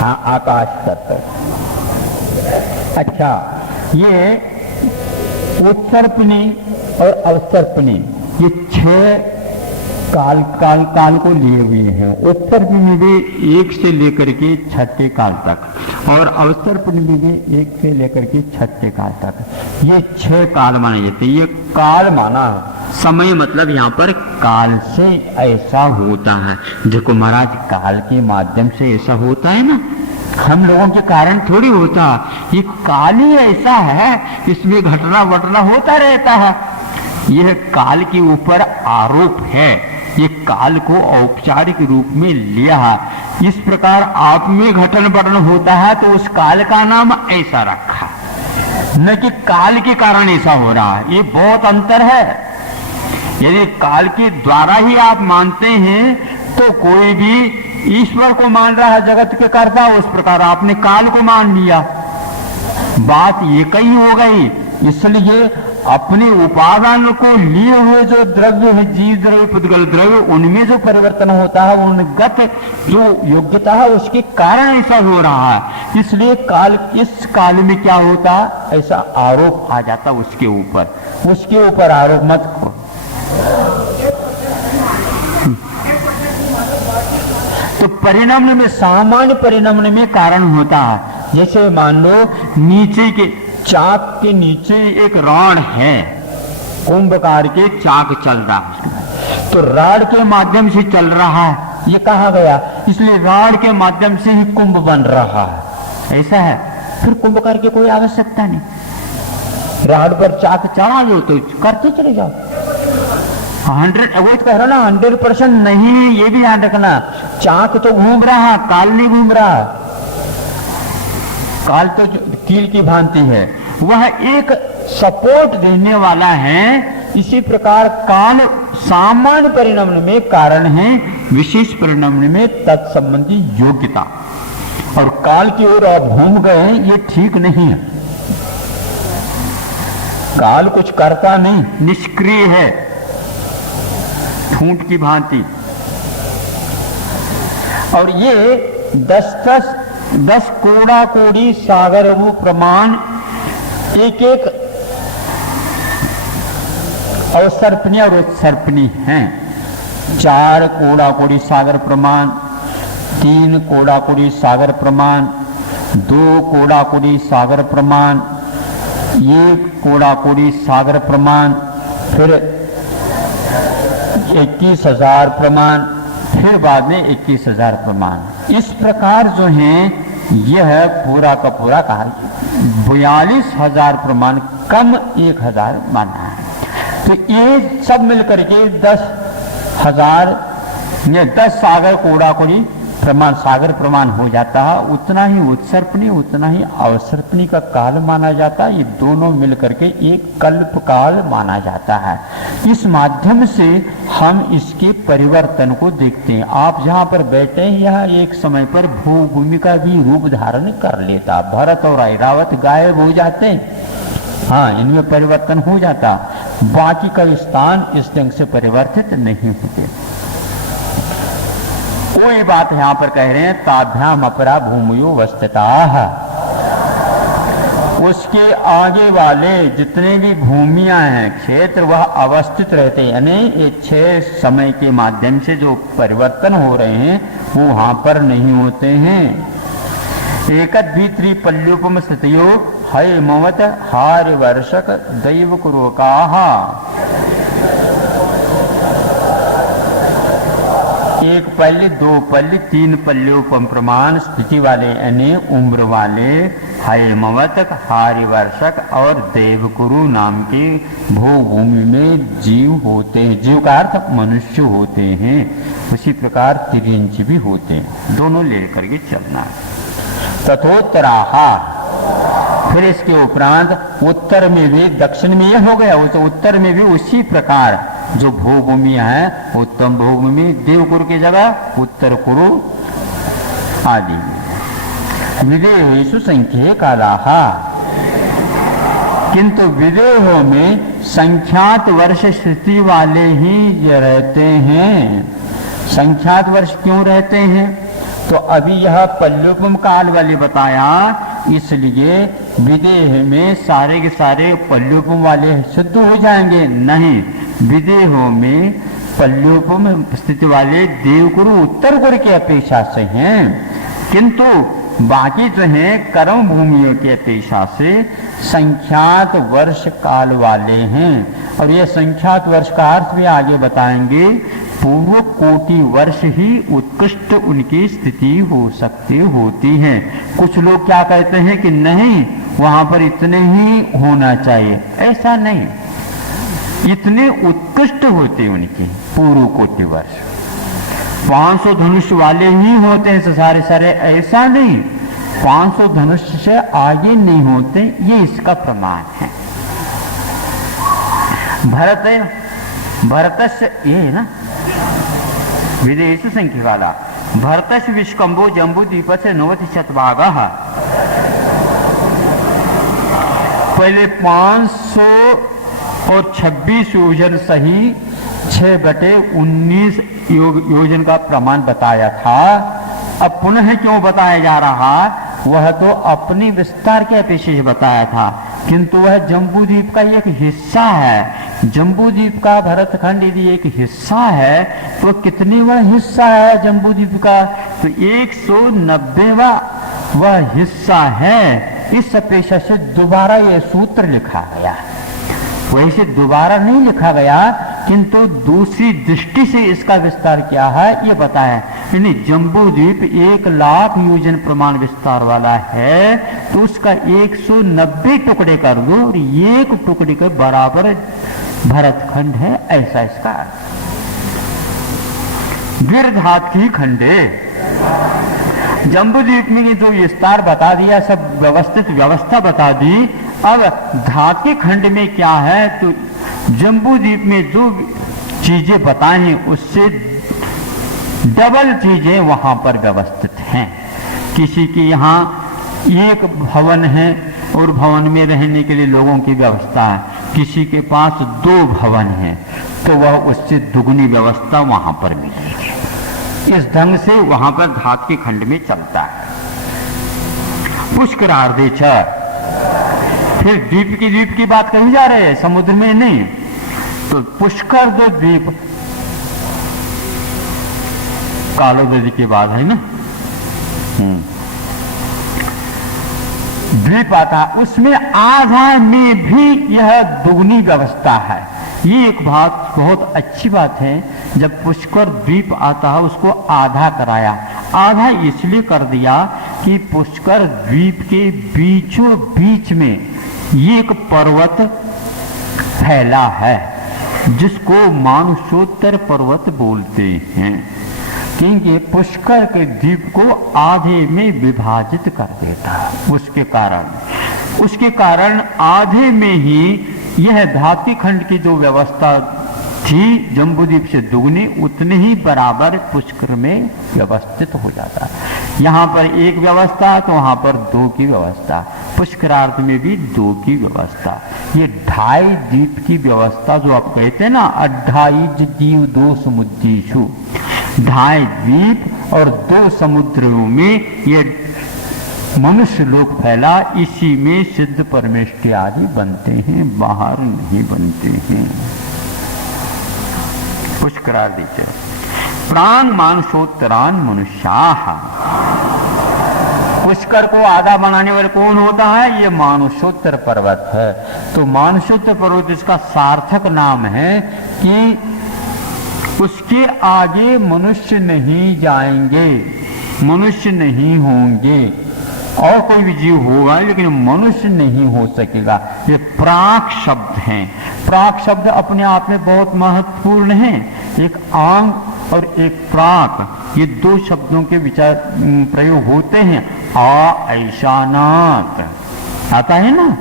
हाँ, आकाश तत्व। अच्छा, ये उत्सर्पणी और अवसर्पणी ये 6 काल को लिए हुए हैं। उत्सर्पणी में भी 1 से लेकर के 6ठे काल तक और अवसर्पणी में भी 1 से लेकर के 6ठे काल तक, ये 6 काल माने जाते हैं। ये काल माना समय, मतलब यहाँ पर काल से ऐसा होता है। देखो महाराज, काल के माध्यम से ऐसा होता है ना, हम लोगों के कारण थोड़ी होता। ये काल ही ऐसा है, इसमें घटना वटना होता रहता है। यह काल के ऊपर आरोप है, ये काल को औपचारिक रूप में लिया है। इस प्रकार आप में घटन बढ़न होता है तो उस काल का नाम ऐसा रखा, न कि काल के कारण ऐसा हो रहा है। ये बहुत अंतर है। यदि काल के द्वारा ही आप मानते हैं तो कोई भी ईश्वर को मान रहा है, जगत के कर्ता, उस प्रकार आपने काल को मान लिया, बात एक ही हो गई। इसलिए अपने उपादान को लिए हुए जो द्रव्य है, जीव द्रव्य, पुद्गल द्रव्य, उनमें जो परिवर्तन होता है, उनगत जो योग्यता है, उसके कारण ऐसा हो रहा है। इसलिए काल, इस काल में क्या होता है, ऐसा आरोप आ जाता उसके ऊपर आरोप मत करो। तो परिणाम में, सामान्य परिणाम में कारण होता है। जैसे मान लो नीचे के चाक के नीचे एक रॉड है, कुंभकार के चाक चल रहा है, तो रॉड के माध्यम से चल रहा है, ये कहा गया। इसलिए रॉड के माध्यम से ही कुंभ बन रहा है, ऐसा है। फिर कुंभकार की कोई आवश्यकता नहीं, रॉड पर चाक चढ़ा दो तो करते चले जाओ। 100, वो कह रहा ना 100% नहीं, ये भी याद रखना। चाक तो घूम रहा, काल नहीं घूम रहा। काल तो कील की भांति है, वह एक सपोर्ट देने वाला है। इसी प्रकार काल सामान्य परिणाम में कारण है, विशेष परिणाम में तत्संबंधी योग्यता। और काल की ओर आप घूम गए, ये ठीक नहीं है। काल कुछ करता नहीं, निष्क्रिय है, ठूंठ की भांति। और ये 10 कोड़ा कोड़ी सागर वो प्रमाण, एक एक अवसर्पणी और उत्सर्पणी हैं। 4 कोड़ा कोड़ी सागर प्रमाण, 3 कोड़ा कोड़ी सागर प्रमाण, 2 कोड़ा कोड़ी सागर प्रमाण, 1 कोड़ा कोड़ी सागर प्रमाण, फिर 21,000 प्रमाण, फिर बाद में 21,000 प्रमाण। इस प्रकार जो है यह पूरा का पूरा कहा 42,000 प्रमाण कम 1,000 माना है। तो ये सब मिलकर के 10,000 या 10 सागर कोड़ा कोड़ी प्रमाण, सागर प्रमाण हो जाता है। उतना ही उत्सर्पणी, उतना ही अवसर्पणी का काल माना जाता है। ये दोनों मिलकर के एक कल्प काल माना जाता है। इस माध्यम से हम इसके परिवर्तन को देखते हैं। आप जहाँ पर बैठे हैं, यहाँ एक समय पर भूमि का भी रूप धारण कर लेता। भरत और ऐरावत गायब हो जाते हैं, हाँ, इनमें परिवर्तन हो जाता। बाकी का स्थान इस ढंग से परिवर्तित नहीं होते। कोई बात यहाँ पर कह रहे हैं, ताभ्याम अपरा भूमियो वस्थिताः, उसके आगे वाले जितने भी भूमियां हैं, क्षेत्र, वह अवस्थित रहते हैं। यानी ये 6 समय के माध्यम से जो परिवर्तन हो रहे हैं वो वहां पर नहीं होते हैं। एकद भीतरी पल्योपम स्थितियो हय मवत हार वर्षक दैव कुरुकाः। एक पल्ली, 2 पल्ली, 3 पल्योपम प्रमाण स्थिति वाले यानी उम्र वाले हैमवत, हारिवर्षक और देवकुरु नाम के भूभूमि में जीव होते हैं। जीव का अर्थ मनुष्य होते हैं। उसी प्रकार तिर्यंच भी होते हैं। दोनों लेकर के चलना है। तथोत्तराहा, फिर इसके उपरांत उत्तर में भी, दक्षिण में यह हो गया, तो उत्तर में भी उसी प्रकार जो भूभूमि है, उत्तम भूभूमि देवकुरु की जगह उत्तर कुरु आदि। विदेहेषु संख्ये कालाहा, किंतु विदेहों में संख्यात वर्ष स्थिति वाले ही रहते हैं। संख्यात वर्ष क्यों रहते हैं? तो अभी यह पल्लुपम काल वाले बताया, इसलिए विदेह में सारे के सारे पल्लुपम वाले सिद्ध हो जाएंगे। नहीं, विदेहों में पल्लुपम स्थिति वाले देवगुरु उत्तर गुरु की अपेक्षा से हैं, किंतु बाकी जो हैं कर्म भूमियों की अपेक्षा से संख्यात वर्ष काल वाले हैं। और ये संख्यात वर्ष का अर्थ भी आगे बताएंगे। पूर्व कोटि वर्ष ही उत्कृष्ट उनकी स्थिति हो सकती होती है। कुछ लोग क्या कहते हैं कि नहीं, वहां पर इतने ही होना चाहिए, ऐसा नहीं, इतने उत्कृष्ट होते उनके पूर्व कोटि वर्ष। 500 धनुष वाले ही होते हैं सारे सारे, ऐसा नहीं, 500 धनुष से आगे नहीं होते, ये इसका प्रमाण है। भरत ये है ना विदेश संख्या वाला, भरत विष्कंभो जम्बू द्वीप से 90 शतभाग, पहले 526 योजन सही 6/19 योजन का प्रमाण बताया था। अब पुनः क्यों बताया जा रहा, वह तो अपने विस्तार के अपेक्षा से बताया था, किंतु वह जम्बूद्वीप का एक हिस्सा है। जम्बूद्वीप का भरतखंड यदि एक हिस्सा है तो कितने बड़ा हिस्सा है जम्बूद्वीप का, तो 190वां वह हिस्सा है। इस अपेक्षा से दोबारा यह सूत्र लिखा गया, वैसे दोबारा नहीं लिखा गया, किंतु दूसरी दृष्टि से इसका विस्तार क्या है ये बताया। यानी जम्बूद्वीप 1,00,000 योजन प्रमाण विस्तार वाला है, तो उसका 190 टुकड़े कर दो और एक टुकड़े के बराबर भरतखंड है, ऐसा इसका। गिरधात की खंडे, जम्बूद्वीप में जो विस्तार बता दिया, सब व्यवस्थित व्यवस्था बता दी। अब धात खंड में क्या है, तो जम्बूद्वीप में जो चीजें बताई उससे डबल चीजें वहां पर व्यवस्थित हैं। किसी के यहाँ एक भवन है और भवन में रहने के लिए लोगों की व्यवस्था है, किसी के पास 2 भवन है, तो वह उससे दुगनी व्यवस्था वहां पर मिलेगी। इस ढंग से वहां पर धात के खंड में चलता है। पुष्करार्धे छ, फिर द्वीप की बात कही जा रही है, समुद्र में नहीं। तो पुष्कर जो द्वीप कालोदरी के बाद है ना, द्वीप आता, उसमें आधा में भी यह दुगनी व्यवस्था है। ये एक बात बहुत अच्छी बात है, जब पुष्कर द्वीप आता है उसको आधा कराया। आधा इसलिए कर दिया कि पुष्कर द्वीप के बीचों बीच में ये एक पर्वत फैला है, जिसको मानुषोत्तर पर्वत बोलते हैं, क्योंकि पुष्कर के द्वीप को आधे में विभाजित कर देता है। उसके कारण आधे में ही यह धाती खंड की जो व्यवस्था थी जम्बूद्वीप से दुगनी, उतने ही बराबर पुष्कर में व्यवस्थित हो जाता है। यहाँ पर एक व्यवस्था तो वहां पर 2 की व्यवस्था, पुष्करार्थ में भी 2 की व्यवस्था। ये 2.5 द्वीप की व्यवस्था जो आप कहते हैं ना, 28 द्वीप 2 समुद्रीषु, 2.5 द्वीप और 2 समुद्रों में ये मनुष्य लोक फैला। इसी में सिद्ध परमेष्टि आदि बनते हैं, बाहर नहीं बनते हैं। पुष्करादि प्राण मानसोत्तरान मनुष्याः, पुष्कर को आधा बनाने वाले कौन होता है, ये मानुषोत्तर पर्वत है। तो मानुषोत्तर पर्वत इसका सार्थक नाम है कि उसके आगे मनुष्य नहीं जाएंगे, मनुष्य नहीं होंगे, और कोई भी जीव होगा लेकिन मनुष्य नहीं हो सकेगा। ये प्राक शब्द हैं। प्राक शब्द अपने आप में बहुत महत्वपूर्ण है। एक आंग और एक प्राक, ये 2 शब्दों के विचार प्रयोग होते हैं। आ ऐशानात आता है ना,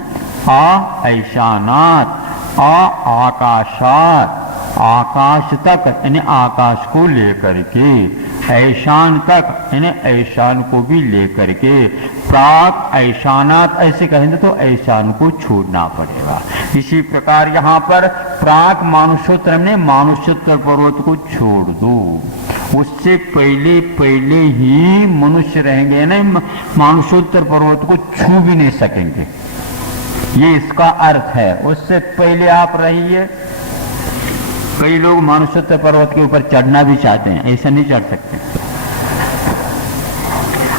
आ ऐशानात, आ आकाशात, आकाश तक यानी आकाश को लेकर के, ऐशान तक यानी ऐशान को भी लेकर के, प्राक ऐशानात ऐसे कहेंगे तो ऐशान को छोड़ना पड़ेगा। इसी प्रकार यहाँ पर प्राक मानुषोत्तर में मानुषोत्तर पर्वत को छोड़ दो उससे पहले पहले ही मनुष्य रहेंगे, ना मानसोत्तर पर्वत को छू भी नहीं सकेंगे। ये इसका अर्थ है, उससे पहले आप रहिए। कई लोग मानसोत्तर पर्वत के ऊपर चढ़ना भी चाहते हैं, ऐसा नहीं चढ़ सकते।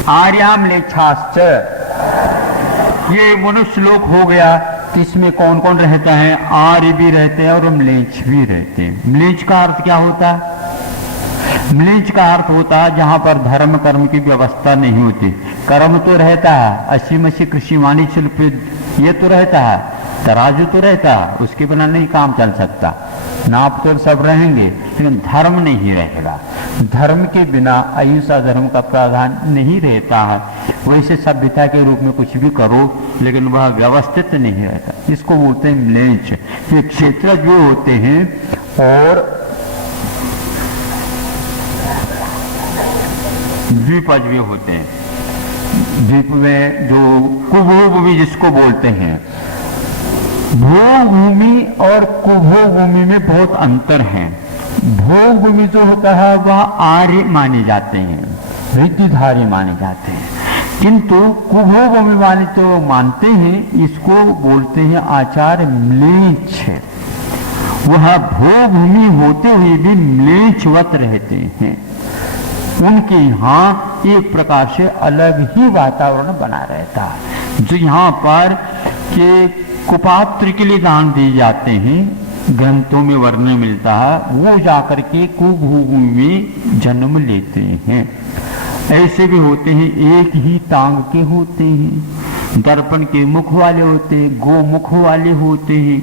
आर्याम लेच्छाश्च, ये मनुष्य लोक हो गया। इसमें कौन कौन रहता है? आर्य भी रहते हैं और म्लेच्छ भी रहते हैं। म्लेच्छ का अर्थ क्या होता है? म्लेच्छ का अर्थ होता है जहां पर धर्म कर्म की व्यवस्था नहीं होती। कर्म तो रहता है, असी मसी कृषि वाणी शिल्प ये तो रहता है, तराजू तो रहता है, उसके बिना नहीं काम चल सकता। नाप तो सब रहेंगे लेकिन धर्म नहीं रहेगा। धर्म के बिना अहिंसा धर्म का प्रावधान नहीं रहता है। वैसे सभ्यता के रूप में कुछ भी करो लेकिन वह व्यवस्थित नहीं रहता। इसको बोलते हैं म्लेच्छ। ये क्षेत्र जो होते हैं और द्वीपज भी होते हैं। द्वीप में जो कुभोभूमि जिसको बोलते हैं, भोभूमि और कुभोभूमि में बहुत अंतर है। भोभूमि जो होता है वह आर्य माने जाते हैं, रिद्धिधारी माने जाते हैं, किंतु कुभोभूमि वाले तो मानते हैं, इसको बोलते हैं आचार्य म्लेच्छ। वह भोभूमि होते हुए भी म्लेच्छवत रहते हैं। उनके यहाँ एक प्रकार से अलग ही वातावरण बना रहता है। जो यहाँ पर के कुपात्र के लिए दान दिए जाते हैं, ग्रंथों में वर्णन मिलता है, वो जाकर के कुभूमि में जन्म लेते हैं। ऐसे भी होते हैं, एक ही टांग के होते हैं, दर्पण के मुख वाले होते हैं, गोमुख वाले होते हैं,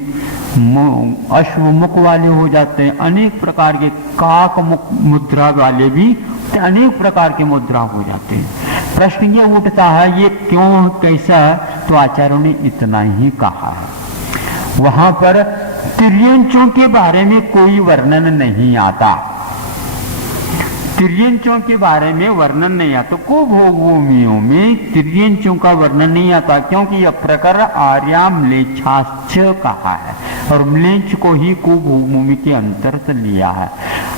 अश्व मुख वाले हो जाते हैं, अनेक प्रकार के काक मुख मुद्रा वाले भी अनेक प्रकार के मुद्रा हो जाते हैं। प्रश्न ये उठता है ये क्यों कैसा है? तो आचार्यों ने इतना ही कहा है। वहां पर तिर्यंचों के बारे में कोई वर्णन नहीं आता। तिर्यंचों के बारे में वर्णन नहीं आता। कुभोभूमियों में तिर्यंचों का वर्णन नहीं आता, क्योंकि यह प्रकर आर्या म्लेच्छाश्च कहा है और म्लेच्छ को ही कुभोभूमि के अंतर्गत लिया है।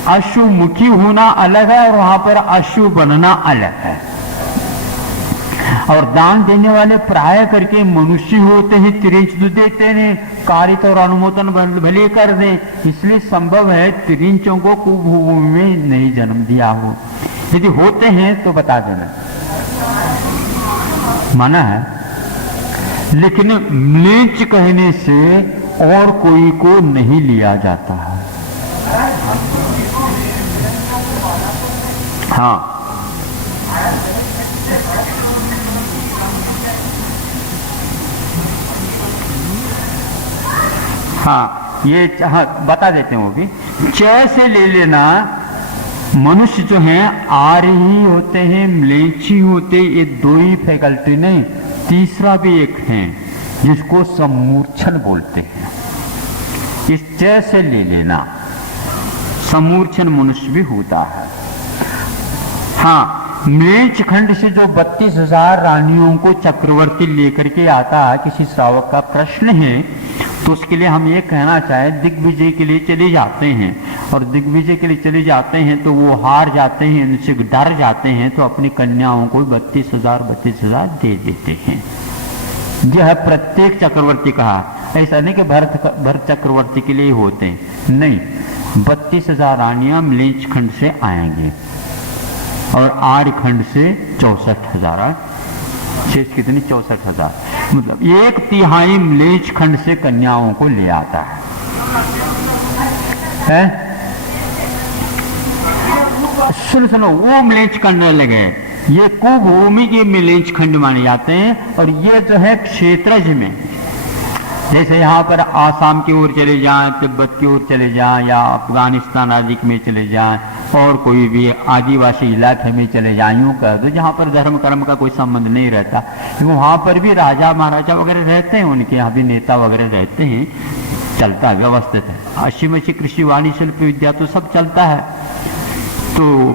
अश्वमुखी होना अलग है और वहां पर अश्व बनना अलग है। और दान देने वाले प्राय करके मनुष्य होते हैं, तिरिंच तो देते हैं, कारित और अनुमोदन भले कर दें। इसलिए संभव है तिरिंचों को कुभूमि में नहीं जन्म दिया हो। यदि होते हैं तो बता देना, माना है। लेकिन म्लेच्छ कहने से और कोई को नहीं लिया जाता है। हाँ, हाँ, ये बता देते हैं वो भी। च से ले लेना, मनुष्य जो हैं आर्य ही होते हैं, म्लेच्छी होते, ये दो ही फैकल्टी नहीं, तीसरा भी एक है जिसको समूर्छन बोलते हैं। इस च से ले लेना, समूर्छन मनुष्य भी होता है। हाँ, म्लेच्छ खंड से जो 32,000 रानियों को चक्रवर्ती लेकर के आता है, किसी श्रावक का प्रश्न है, तो उसके लिए हम ये कहना चाहें दिग्विजय के लिए चले जाते हैं, और दिग्विजय के लिए चले जाते हैं तो वो हार जाते हैं, उनसे डर जाते हैं, तो अपनी कन्याओं को 32,000 दे देते हैं। यह प्रत्येक चक्रवर्ती कहा, ऐसा नहीं कि भरत चक्रवर्ती के लिए होते हैं, नहीं, 32,000 रानियां म्लेच्छ खंड से आएंगे और आर्य खंड से 64,000, शेष कितनी? 64,000। मतलब 1/3 म्लेच्छ खंड से कन्याओं को ले आता है? सुनो, वो म्लेच्छ खंड लगे, ये कुभूमि के म्लेच्छ खंड माने जाते हैं। और ये जो है क्षेत्रज में, जैसे यहाँ पर आसाम की ओर चले जाएं, तिब्बत की ओर चले जाएं, या अफगानिस्तान आदि में चले जाएं, और कोई भी आदिवासी इलाके में चले जाएं, यूं कर दो जहाँ पर धर्म कर्म का कोई संबंध नहीं रहता, वहां पर भी राजा महाराजा वगैरह रहते हैं, उनके यहाँ भी नेता वगैरह रहते हैं, चलता है, व्यवस्थित है। अशी कृषि वाणी शिल्प विद्या तो सब चलता है। तो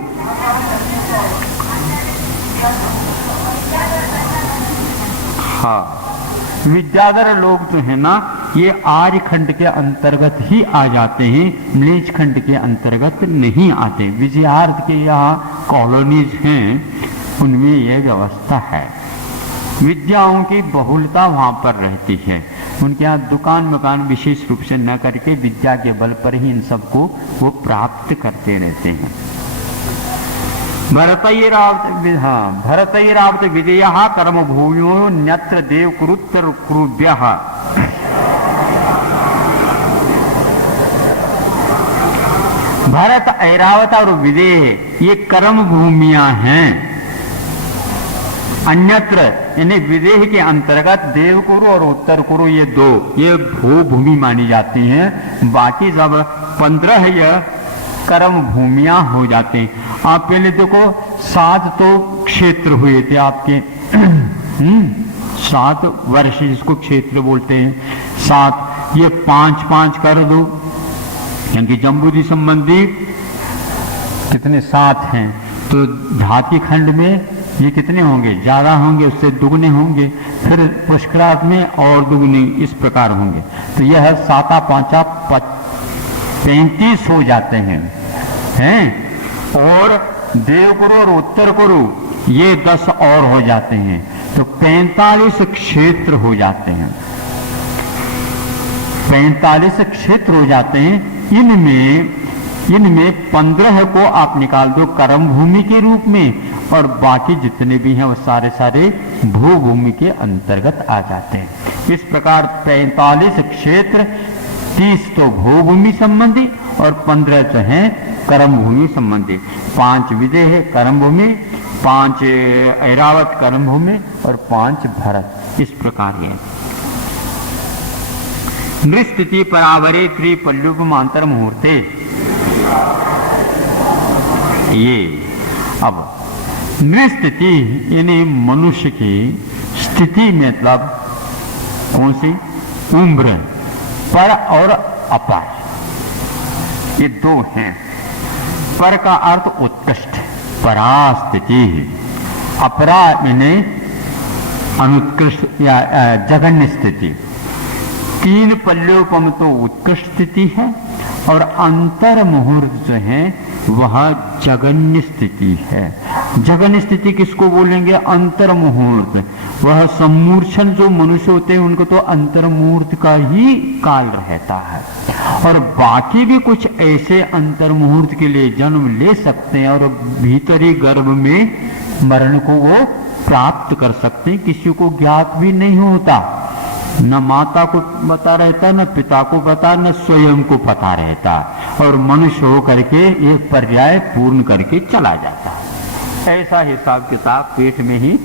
हाँ, विद्याधर लोग जो है ना, ये आर्य खंड के अंतर्गत ही आ जाते हैं, नीच खंड के अंतर्गत नहीं आते। विजयार्थ के यहाँ कॉलोनीज हैं, उनमें यह व्यवस्था है। विद्याओं की बहुलता वहां पर रहती है। उनके यहाँ दुकान मकान विशेष रूप से न करके विद्या के बल पर ही इन सबको वो प्राप्त करते रहते हैं। भरतैरावत विजया कर्म भूयो न्यत्र देव कुरुत्तर कुरुभ्यः। भरत, ऐरावत और विदेह ये कर्म भूमियां हैं। अन्यत्र यानी विदेह के अंतर्गत देवकुरु और उत्तर कुरु ये दो ये भूभूमि मानी जाती हैं। बाकी सब 15 यह कर्म भूमियां हो जाते हैं। आप पहले देखो 7 तो क्षेत्र हुए थे आपके 7 वर्ष जिसको क्षेत्र बोलते हैं। 7 ये 5-5 कर दो, क्योंकि जम्बूजी संबंधी कितने 7 हैं, तो धाती खंड में ये कितने होंगे, ज्यादा होंगे, उससे दुगने होंगे, फिर पुष्करार्थ में और दुगने, इस प्रकार होंगे। तो यह 7-5 35 हो जाते हैं। और देवकुरु और उत्तर कुरु ये 10 और हो जाते हैं, तो 45 क्षेत्र हो जाते हैं। 45 क्षेत्र हो जाते हैं। इनमें 15 को आप निकाल दो कर्म भूमि के रूप में, और बाकी जितने भी हैं वो सारे भूभूमि के अंतर्गत आ जाते हैं। इस प्रकार 45 क्षेत्र, 30 तो भूभूमि संबंधी और 15 जो हैं कर्म भूमि संबंधी। 5 विदेह है कर्म भूमि, 5 ऐरावत कर्म भूमि और 5 भरत। इस प्रकार है। नृस्थिति परावरे त्रिपल्लुपमांतर मुहूर्ते। ये अब नृस्थिति यानी मनुष्य की स्थिति मतलब कौन सी, उम्र, पर और अपर, ये 2 हैं। पर का अर्थ उत्कृष्ट, परास्थिति, अपरा यानी अनुत्कृष्ट या जघन्य स्थिति। 3 पल्योपम तो उत्कृष्ट स्थिति है, और अंतर मुहूर्त जो है वह जघन्य स्थिति है। जघन्य स्थिति किसको बोलेंगे, अंतर मुहूर्त। वह सम्मूर्छन जो मनुष्य होते हैं उनको तो अंतर मुहूर्त का ही काल रहता है, और बाकी भी कुछ ऐसे अंतर मुहूर्त के लिए जन्म ले सकते हैं और भीतरी गर्भ में मरण को वो प्राप्त कर सकते हैं। किसी को ज्ञात भी नहीं होता, न माता को पता रहता, न पिता को पता, न स्वयं को पता रहता, और मनुष्य हो करके एक पर्याय पूर्ण करके चला जाता है। ऐसा हिसाब किताब पेट में ही।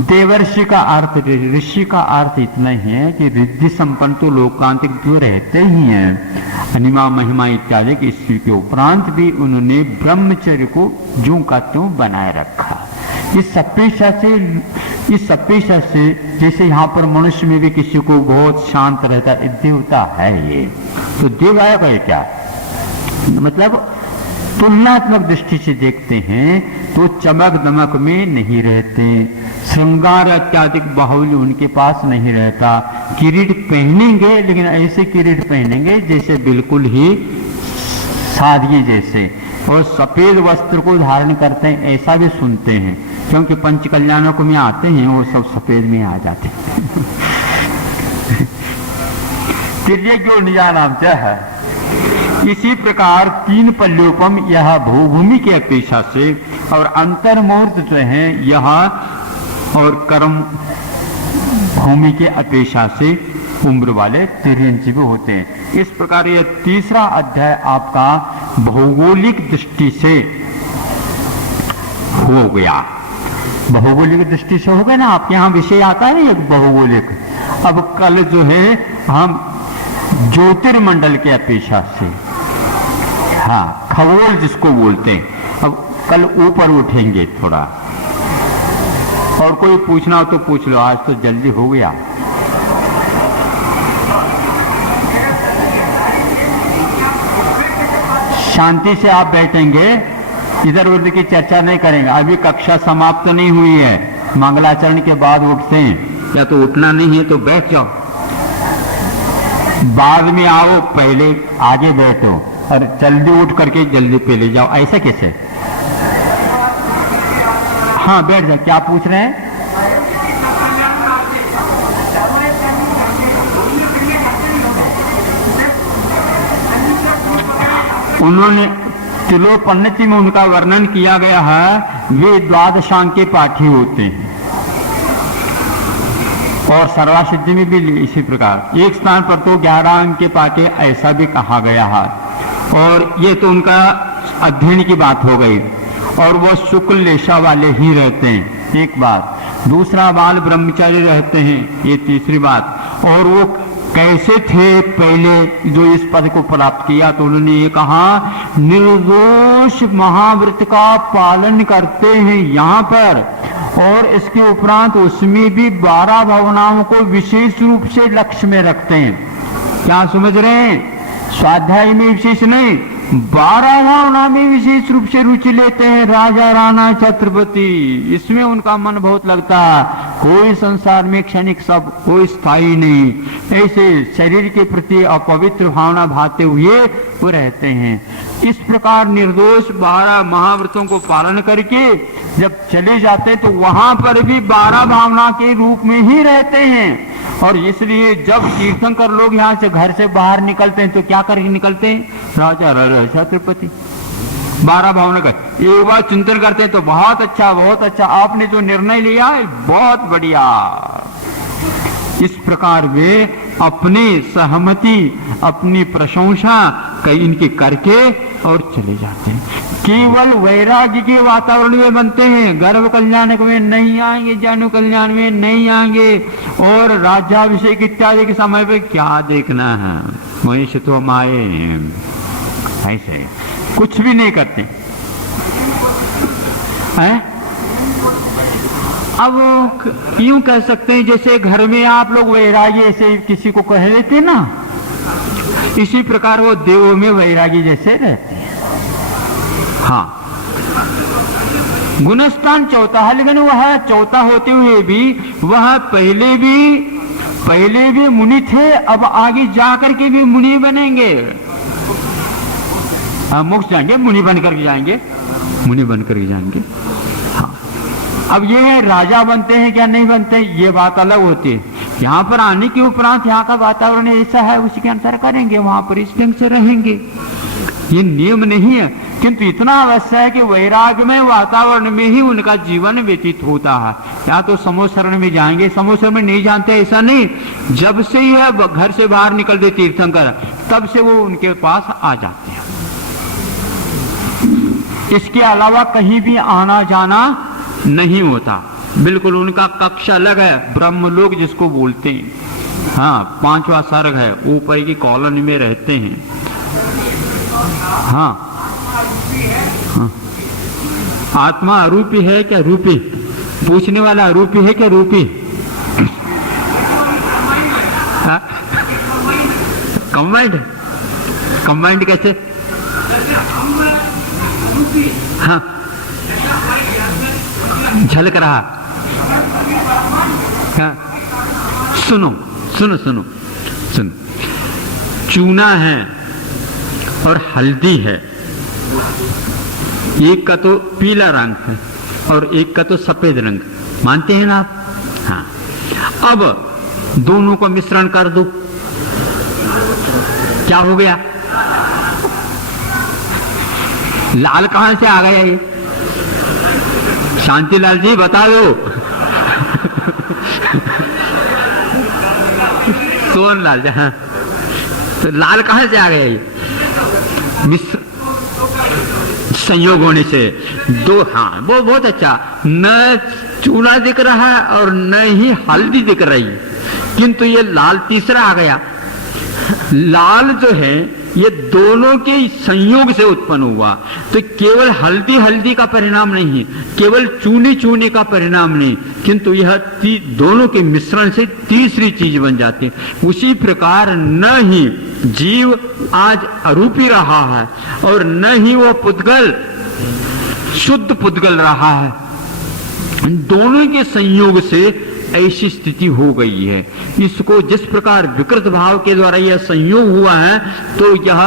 देवर्षि का अर्थ, ऋषि का अर्थ इतना ही है कि रिद्धि संपन्न तो लोकांतिक जो रहते ही हैं, अनिमा महिमा इत्यादि के ईश्वर के उपरांत भी उन्होंने ब्रह्मचर्य को ज्यों का त्यों बनाए रखा। इस अपेक्षा से जैसे यहाँ पर मनुष्य में भी किसी को बहुत शांत रहता है, देवता है ये, तो देव आएगा ये क्या, मतलब तुलनात्मक दृष्टि से देखते हैं तो चमक दमक में नहीं रहते, श्रृंगार अत्याधिक बाहुल्य उनके पास नहीं रहता। किरीट पहनेंगे, लेकिन ऐसे किरीट पहनेंगे जैसे बिल्कुल ही सादगी जैसे, और सफेद वस्त्र को धारण करते हैं, ऐसा भी सुनते हैं, क्योंकि पंच कल्याणों में आते हैं वो सब सफेद में आ जाते हैं। क्यों नाम है। इसी प्रकार 3 पल्योपम यह भूभूमि की अपेक्षा से, और अंतर्मूर्त जो है यह और कर्म भूमि के अपेक्षा से उम्र वाले 23 भी होते हैं। इस प्रकार यह तीसरा अध्याय आपका भौगोलिक दृष्टि से हो गया। भौगोलिक दृष्टि से हो गया ना, आपके यहाँ विषय आता है एक भौगोलिक। अब कल जो है हम ज्योतिर्मंडल के अपेक्षा से, हाँ खगोल जिसको बोलते हैं, अब कल ऊपर उठेंगे थोड़ा। और कोई पूछना हो तो पूछ लो, आज तो जल्दी हो गया। शांति से आप बैठेंगे, इधर उधर की चर्चा नहीं करेंगे। अभी कक्षा समाप्त नहीं हुई है, मंगलाचरण के बाद उठते हैं, या तो उठना नहीं है तो बैठ जाओ, बाद में आओ, पहले आगे बैठो और जल्दी उठ करके जल्दी पहले जाओ, ऐसा कैसे? हाँ बैठ जाओ। क्या पूछ रहे हैं? उन्होंने तिलोपन्नति में उनका वर्णन किया गया है, वे द्वादशांग के पाठी होते हैं और सर्वासिद्धि में भी इसी प्रकार। एक स्थान पर तो 11 अंग के पाटे ऐसा भी कहा गया है, और ये तो उनका अध्ययन की बात हो गई, और वो शुक्ल लेशा वाले ही रहते हैं, एक बात। दूसरा बाल ब्रह्मचारी रहते हैं, ये तीसरी बात। और वो कैसे थे पहले जो इस पद को प्राप्त किया, तो उन्होंने ये कहा निर्दोष महाव्रत का पालन करते हैं यहाँ पर, और इसके उपरांत उसमें भी 12 भावनाओं को विशेष रूप से लक्ष्य में रखते हैं। क्या समझ रहे हैं? स्वाध्याय में विशेष नहीं, 12 भावना में विशेष रूप से रुचि लेते हैं। राजा राणा छत्रपति, इसमें उनका मन बहुत लगता है। कोई संसार में क्षणिक सब, कोई स्थायी नहीं। ऐसे शरीर के प्रति अपवित्र भावना भाते हुए वो रहते हैं। इस प्रकार निर्दोष 12 महाव्रतों को पालन करके जब चले जाते तो वहां पर भी 12 भावना के रूप में ही रहते हैं। और इसलिए जब तीर्थंकर लोग यहाँ से घर से बाहर निकलते हैं तो क्या करके निकलते हैं? राजा राजा छत्रपति 12 भावना का एक बार चिंतन करते हैं तो बहुत अच्छा, आपने जो निर्णय लिया है बहुत बढ़िया। इस प्रकार वे अपनी सहमति, अपनी प्रशंसा कई इनकी करके और चले जाते हैं। केवल वैराग्य के वातावरण में बनते हैं, गर्भ कल्याणक में नहीं आएंगे, जनु कल्याण में नहीं आएंगे, और राज्याभिषेक इत्यादि के समय पे क्या देखना है, वहीं से तो हम आए हैं। ऐसे कुछ भी नहीं करते हैं। अब यूं कह सकते हैं जैसे घर में आप लोग वैरागी ऐसे किसी को कह देते ना, इसी प्रकार वो देवों में वैरागी जैसे रहते हैं। हाँ, गुणस्थान चौथा है, लेकिन वह चौथा होते हुए भी वह पहले भी मुनि थे, अब आगे जाकर के भी मुनि बनेंगे। मोक्ष जाएंगे, मुनि बन करके जाएंगे। हाँ, अब ये है राजा बनते हैं क्या नहीं बनते, ये बात अलग होती है। यहाँ पर आने के उपरांत यहाँ का वातावरण ऐसा है, उसी के अनुसार करेंगे, वहां पर इस ढंग से रहेंगे, ये नियम नहीं है। किंतु इतना अवश्य है कि वैराग्यमय वातावरण में ही उनका जीवन व्यतीत होता है। या तो समोशरण में जाएंगे, समोशरण में नहीं जानते ऐसा नहीं, जब से यह घर से बाहर निकलते तीर्थंकर तब से वो उनके पास आ जाते हैं। इसके अलावा कहीं भी आना जाना नहीं होता, बिल्कुल उनका कक्ष अलग है, ब्रह्मलोक जिसको बोलते हैं। हाँ, 5वां सर्ग है, ऊपर की कॉलोनी में रहते हैं। हाँ, हाँ। आत्मा अरूपी है क्या रूपी? पूछने वाला अरूपी है क्या रूपी? कंबाइंड कैसे? हाँ, झलक रहा। हाँ, सुनो, चूना है और हल्दी है, एक का तो पीला रंग है और एक का तो सफेद रंग, मानते हैं ना आप? हाँ, अब दोनों को मिश्रण कर दो, क्या हो गया? लाल कहां से आ गया ये? शांतिलाल जी बता दो। सोनलाल जी, हाँ, तो लाल कहां से आ गया ये? मिश्र संयोग होने से दो। हाँ, वो बहुत अच्छा, न चूना दिख रहा है और न ही हल्दी दिख रही, किंतु ये लाल तीसरा आ गया। लाल जो है ये दोनों के संयोग से उत्पन्न हुआ, तो केवल हल्दी का परिणाम नहीं है, केवल चूने का परिणाम नहीं, किंतु यह दोनों के मिश्रण से तीसरी चीज बन जाती है। उसी प्रकार न ही जीव आज अरूपी रहा है और न ही वो पुद्गल शुद्ध पुद्गल रहा है। दोनों के संयोग से ऐसी स्थिति हो गई है। इसको जिस प्रकार विकृत भाव के द्वारा यह संयोग हुआ है, तो यह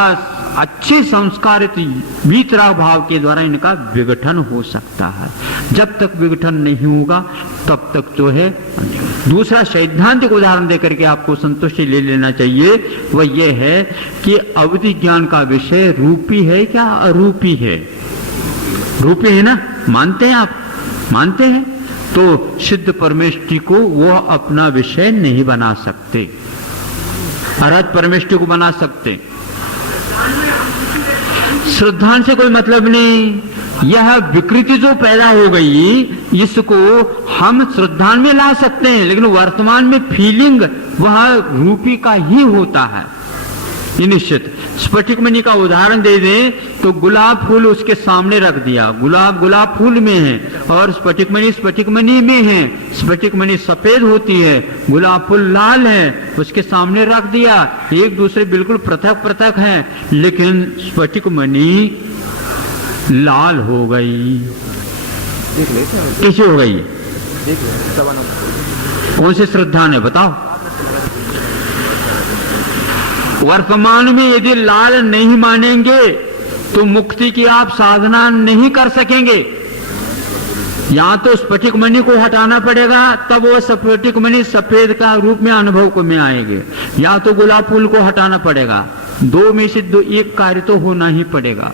अच्छे संस्कारित वीतराग भाव के द्वारा इनका विघटन हो सकता है। जब तक विघटन नहीं होगा तब तक जो है। दूसरा सैद्धांतिक उदाहरण देकर के आपको संतुष्टि ले लेना चाहिए, वह यह है कि अवधि ज्ञान का विषय रूपी है क्या अरूपी है? रूपी है ना, मानते हैं आप? मानते हैं तो सिद्ध परमेष्टि को वह अपना विषय नहीं बना सकते, अरहत परमेष्टि को बना सकते। श्रद्धान से कोई मतलब नहीं। यह विकृति जो पैदा हो गई, इसको हम श्रद्धान में ला सकते हैं, लेकिन वर्तमान में फीलिंग वह रूपी का ही होता है, ये निश्चित। स्फटिक मणि का उदाहरण दे दें तो गुलाब फूल उसके सामने रख दिया, गुलाब फूल में है और स्फटिक मणि में है। स्फटिक मणि सफेद होती है, गुलाब फूल लाल है, उसके सामने रख दिया। एक दूसरे बिल्कुल पृथक पृथक है, लेकिन स्फटिक मणि लाल हो गई। कैसे हो गई? कौन से श्रद्धान है बताओ? वर्तमान में यदि लाल नहीं मानेंगे तो मुक्ति की आप साधना नहीं कर सकेंगे। या तो स्फटिक मणि को हटाना पड़ेगा, तब वो स्फटिक मणि सफेद का रूप में अनुभव को में आएंगे, या तो गुलाब फूल को हटाना पड़ेगा। दो में से एक कार्य तो होना ही पड़ेगा।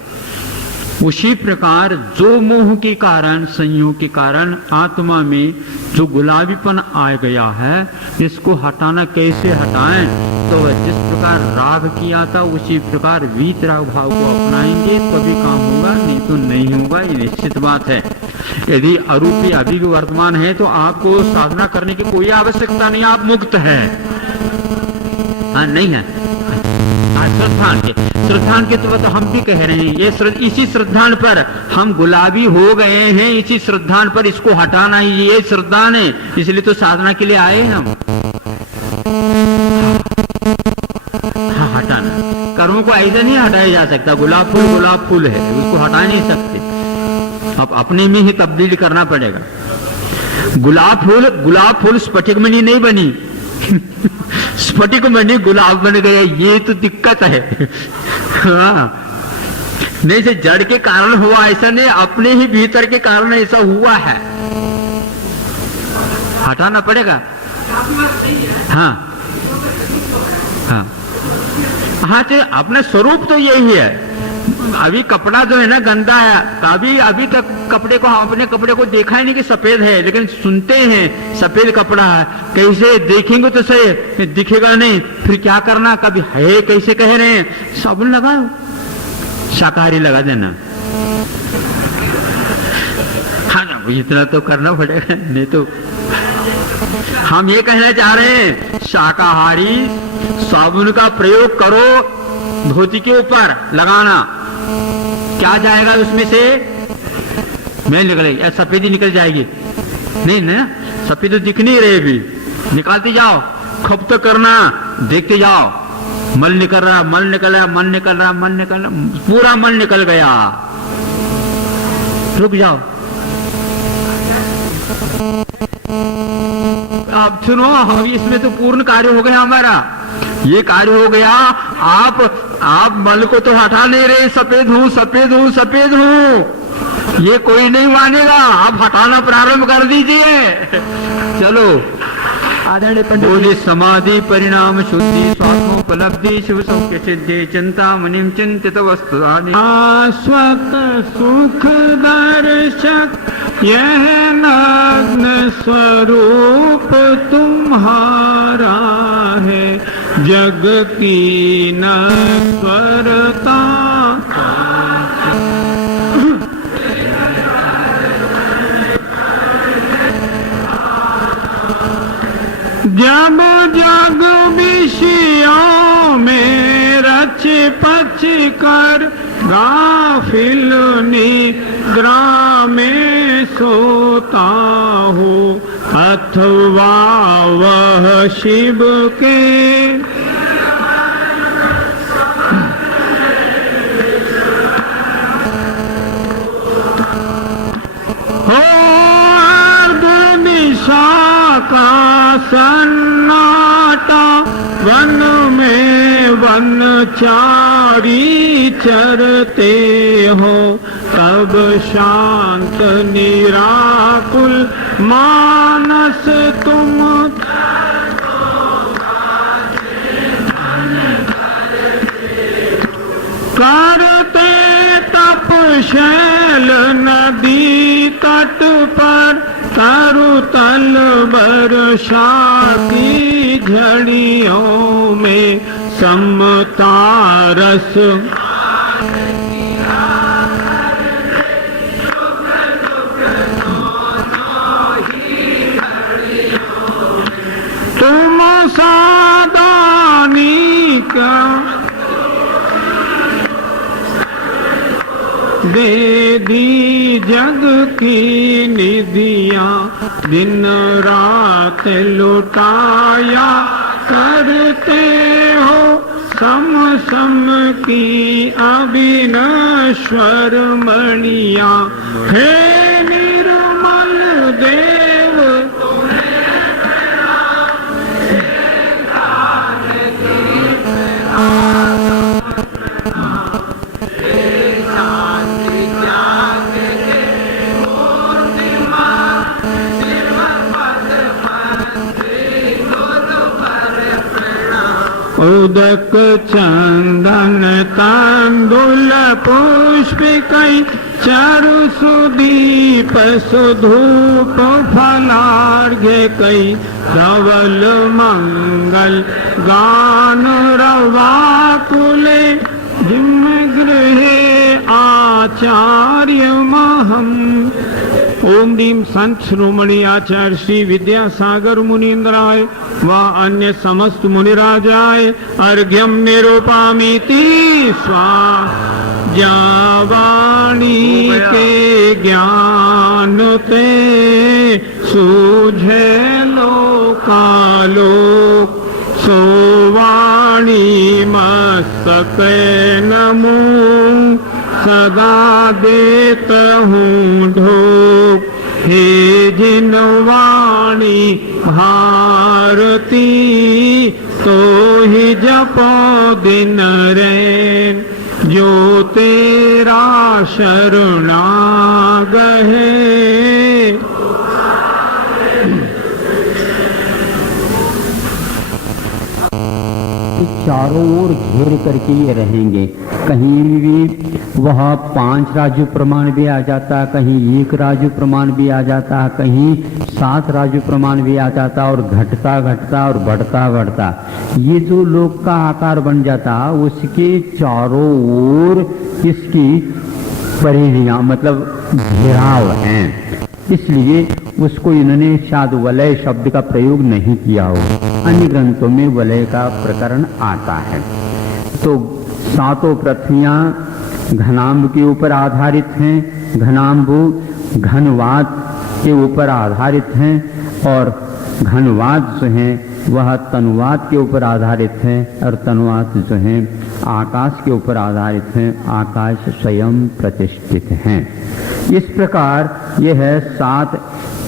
उसी प्रकार जो मोह के कारण, संयोग के कारण आत्मा में जो गुलाबीपन आ गया है, इसको हटाना कैसे हटाएं? तो जिस प्रकार राग किया था उसी प्रकार वीतराग भाव को अपनाएंगे तभी काम होगा, नहीं तो नहीं होगा, ये निश्चित बात है। यदि अरूपी अभी भी वर्तमान है तो आपको साधना करने की कोई आवश्यकता नहीं, आप मुक्त है। हाँ नहीं है श्रद्धान के तो हम भी कह रहे हैं, ये इसी श्रद्धान पर हम गुलाबी हो गए हैं, इसी श्रद्धान पर इसको हटाना ही ये श्रद्धान है, इसलिए तो साधना के लिए आए हैं हम। हाँ हटाना, कर्मों को ऐसे नहीं हटाया जा सकता। गुलाब फूल है, उसको हटा नहीं सकते, अब अपने में ही तब्दील करना पड़ेगा। गुलाब फूल स्फटिक मणि नहीं बनी स्फटिक मणि गुलाब बन गया, ये तो दिक्कत है। हाँ नहीं से जड़ के कारण हुआ ऐसा नहीं, अपने ही भीतर के कारण ऐसा हुआ है, हटाना पड़ेगा। हाँ हाँ हाँ, अपना स्वरूप तो यही है। अभी कपड़ा जो है ना गंदा है, अभी तक अपने कपड़े को देखा ही नहीं कि सफेद है, लेकिन सुनते हैं सफेद कपड़ा है, कैसे देखेंगे तो सही दिखेगा नहीं, फिर क्या करना? कभी है कैसे कह रहे हैं, साबुन लगाओ, शाकाहारी लगा देना। हाँ ना, इतना तो करना पड़ेगा, नहीं तो। हम ये कहना चाह रहे हैं शाकाहारी साबुन का प्रयोग करो, धोती के ऊपर लगाना, क्या जाएगा उसमें से? मैल निकलेगी, सफेदी निकल जाएगी। नहीं ना, सफेद तो दिख नहीं रहे, भी निकालते जाओ, खप तो करना, देखते जाओ, मल निकल रहा, पूरा मल निकल गया, रुक जाओ। अब सुनो, हम इसमें तो पूर्ण कार्य हो गया हमारा, ये कार्य हो गया। आप मल को तो हटा नहीं रहे, सफेद हूं, ये कोई नहीं मानेगा, आप हटाना प्रारंभ कर दीजिए। चलो आदरणीय पंडित, बोले समाधि परिणाम शुद्धि स्वात्मोपलब्धि शिव सौख्य सिद्धि चिंता मुनिम चिंतित वस्तु शाश्वत सुख दर्शक यह नग्न स्वरूप तुम्हारा है, जग की नश्वरता जब जग विषयों में रच पच कर गाफिल निद्रा में सोता हो, अथवा वह शिव के हो सन्नाटा वन में वनचारी चरते हो, तब शांत निराकुल मानस तुम करते तप शैल नदी तट पर, तरुतल वर्षा की झड़ियों में समता रस तुम सादानी का दे दी जग की निधियां, दिन रात लुटाया करते हो, सम सम की अविनश्वर मणियां। हे निर्मल देव उदक चंदन तांदुल पुष्प कई, चारु सुदीप सुधूप फलार्घ्य कई, धवल मंगल गान रवाकुले, जिम गृहे आचार्य महम। ओम दीम संत शिरोमणि आचार्य श्री विद्यासागर मुनीन्द्राय व अन्य समस्त मुनिराजाय अर्घ्यम निरूपामीति स्वाहा। जावाणी के ज्ञान ते सूझे लोकालोक, सोवाणी मस्तक नमो सदा देत हूँ ढोक। हे जिन वाणी भारती, तो ही जपो दिन रैन, जो तेरा शरणागहे। चारों ओर घेर करके ये रहेंगे, कहीं भी वह 5 राजू प्रमाण भी आ जाता, कहीं 1 राजू प्रमाण भी आ जाता, कहीं 7 राजू प्रमाण भी आ जाता, और घटता घटता और बढ़ता बढ़ता ये जो लोक का आकार बन जाता, उसके चारों ओर इसकी परिधियां मतलब घेराव हैं, इसलिए उसको इन्होंने शायद वलय शब्द का प्रयोग नहीं किया हो। अन्य ग्रंथों में वलय का प्रकरण आता है। तो 7 पृथ्वियां घनाम्ब के ऊपर आधारित हैं, घनाम्बु घनवात के ऊपर आधारित हैं, और घनवात जो है वह तनुवात के ऊपर आधारित है, और तनुवात जो है आकाश के ऊपर आधारित है, आकाश स्वयं प्रतिष्ठित हैं। इस प्रकार यह 7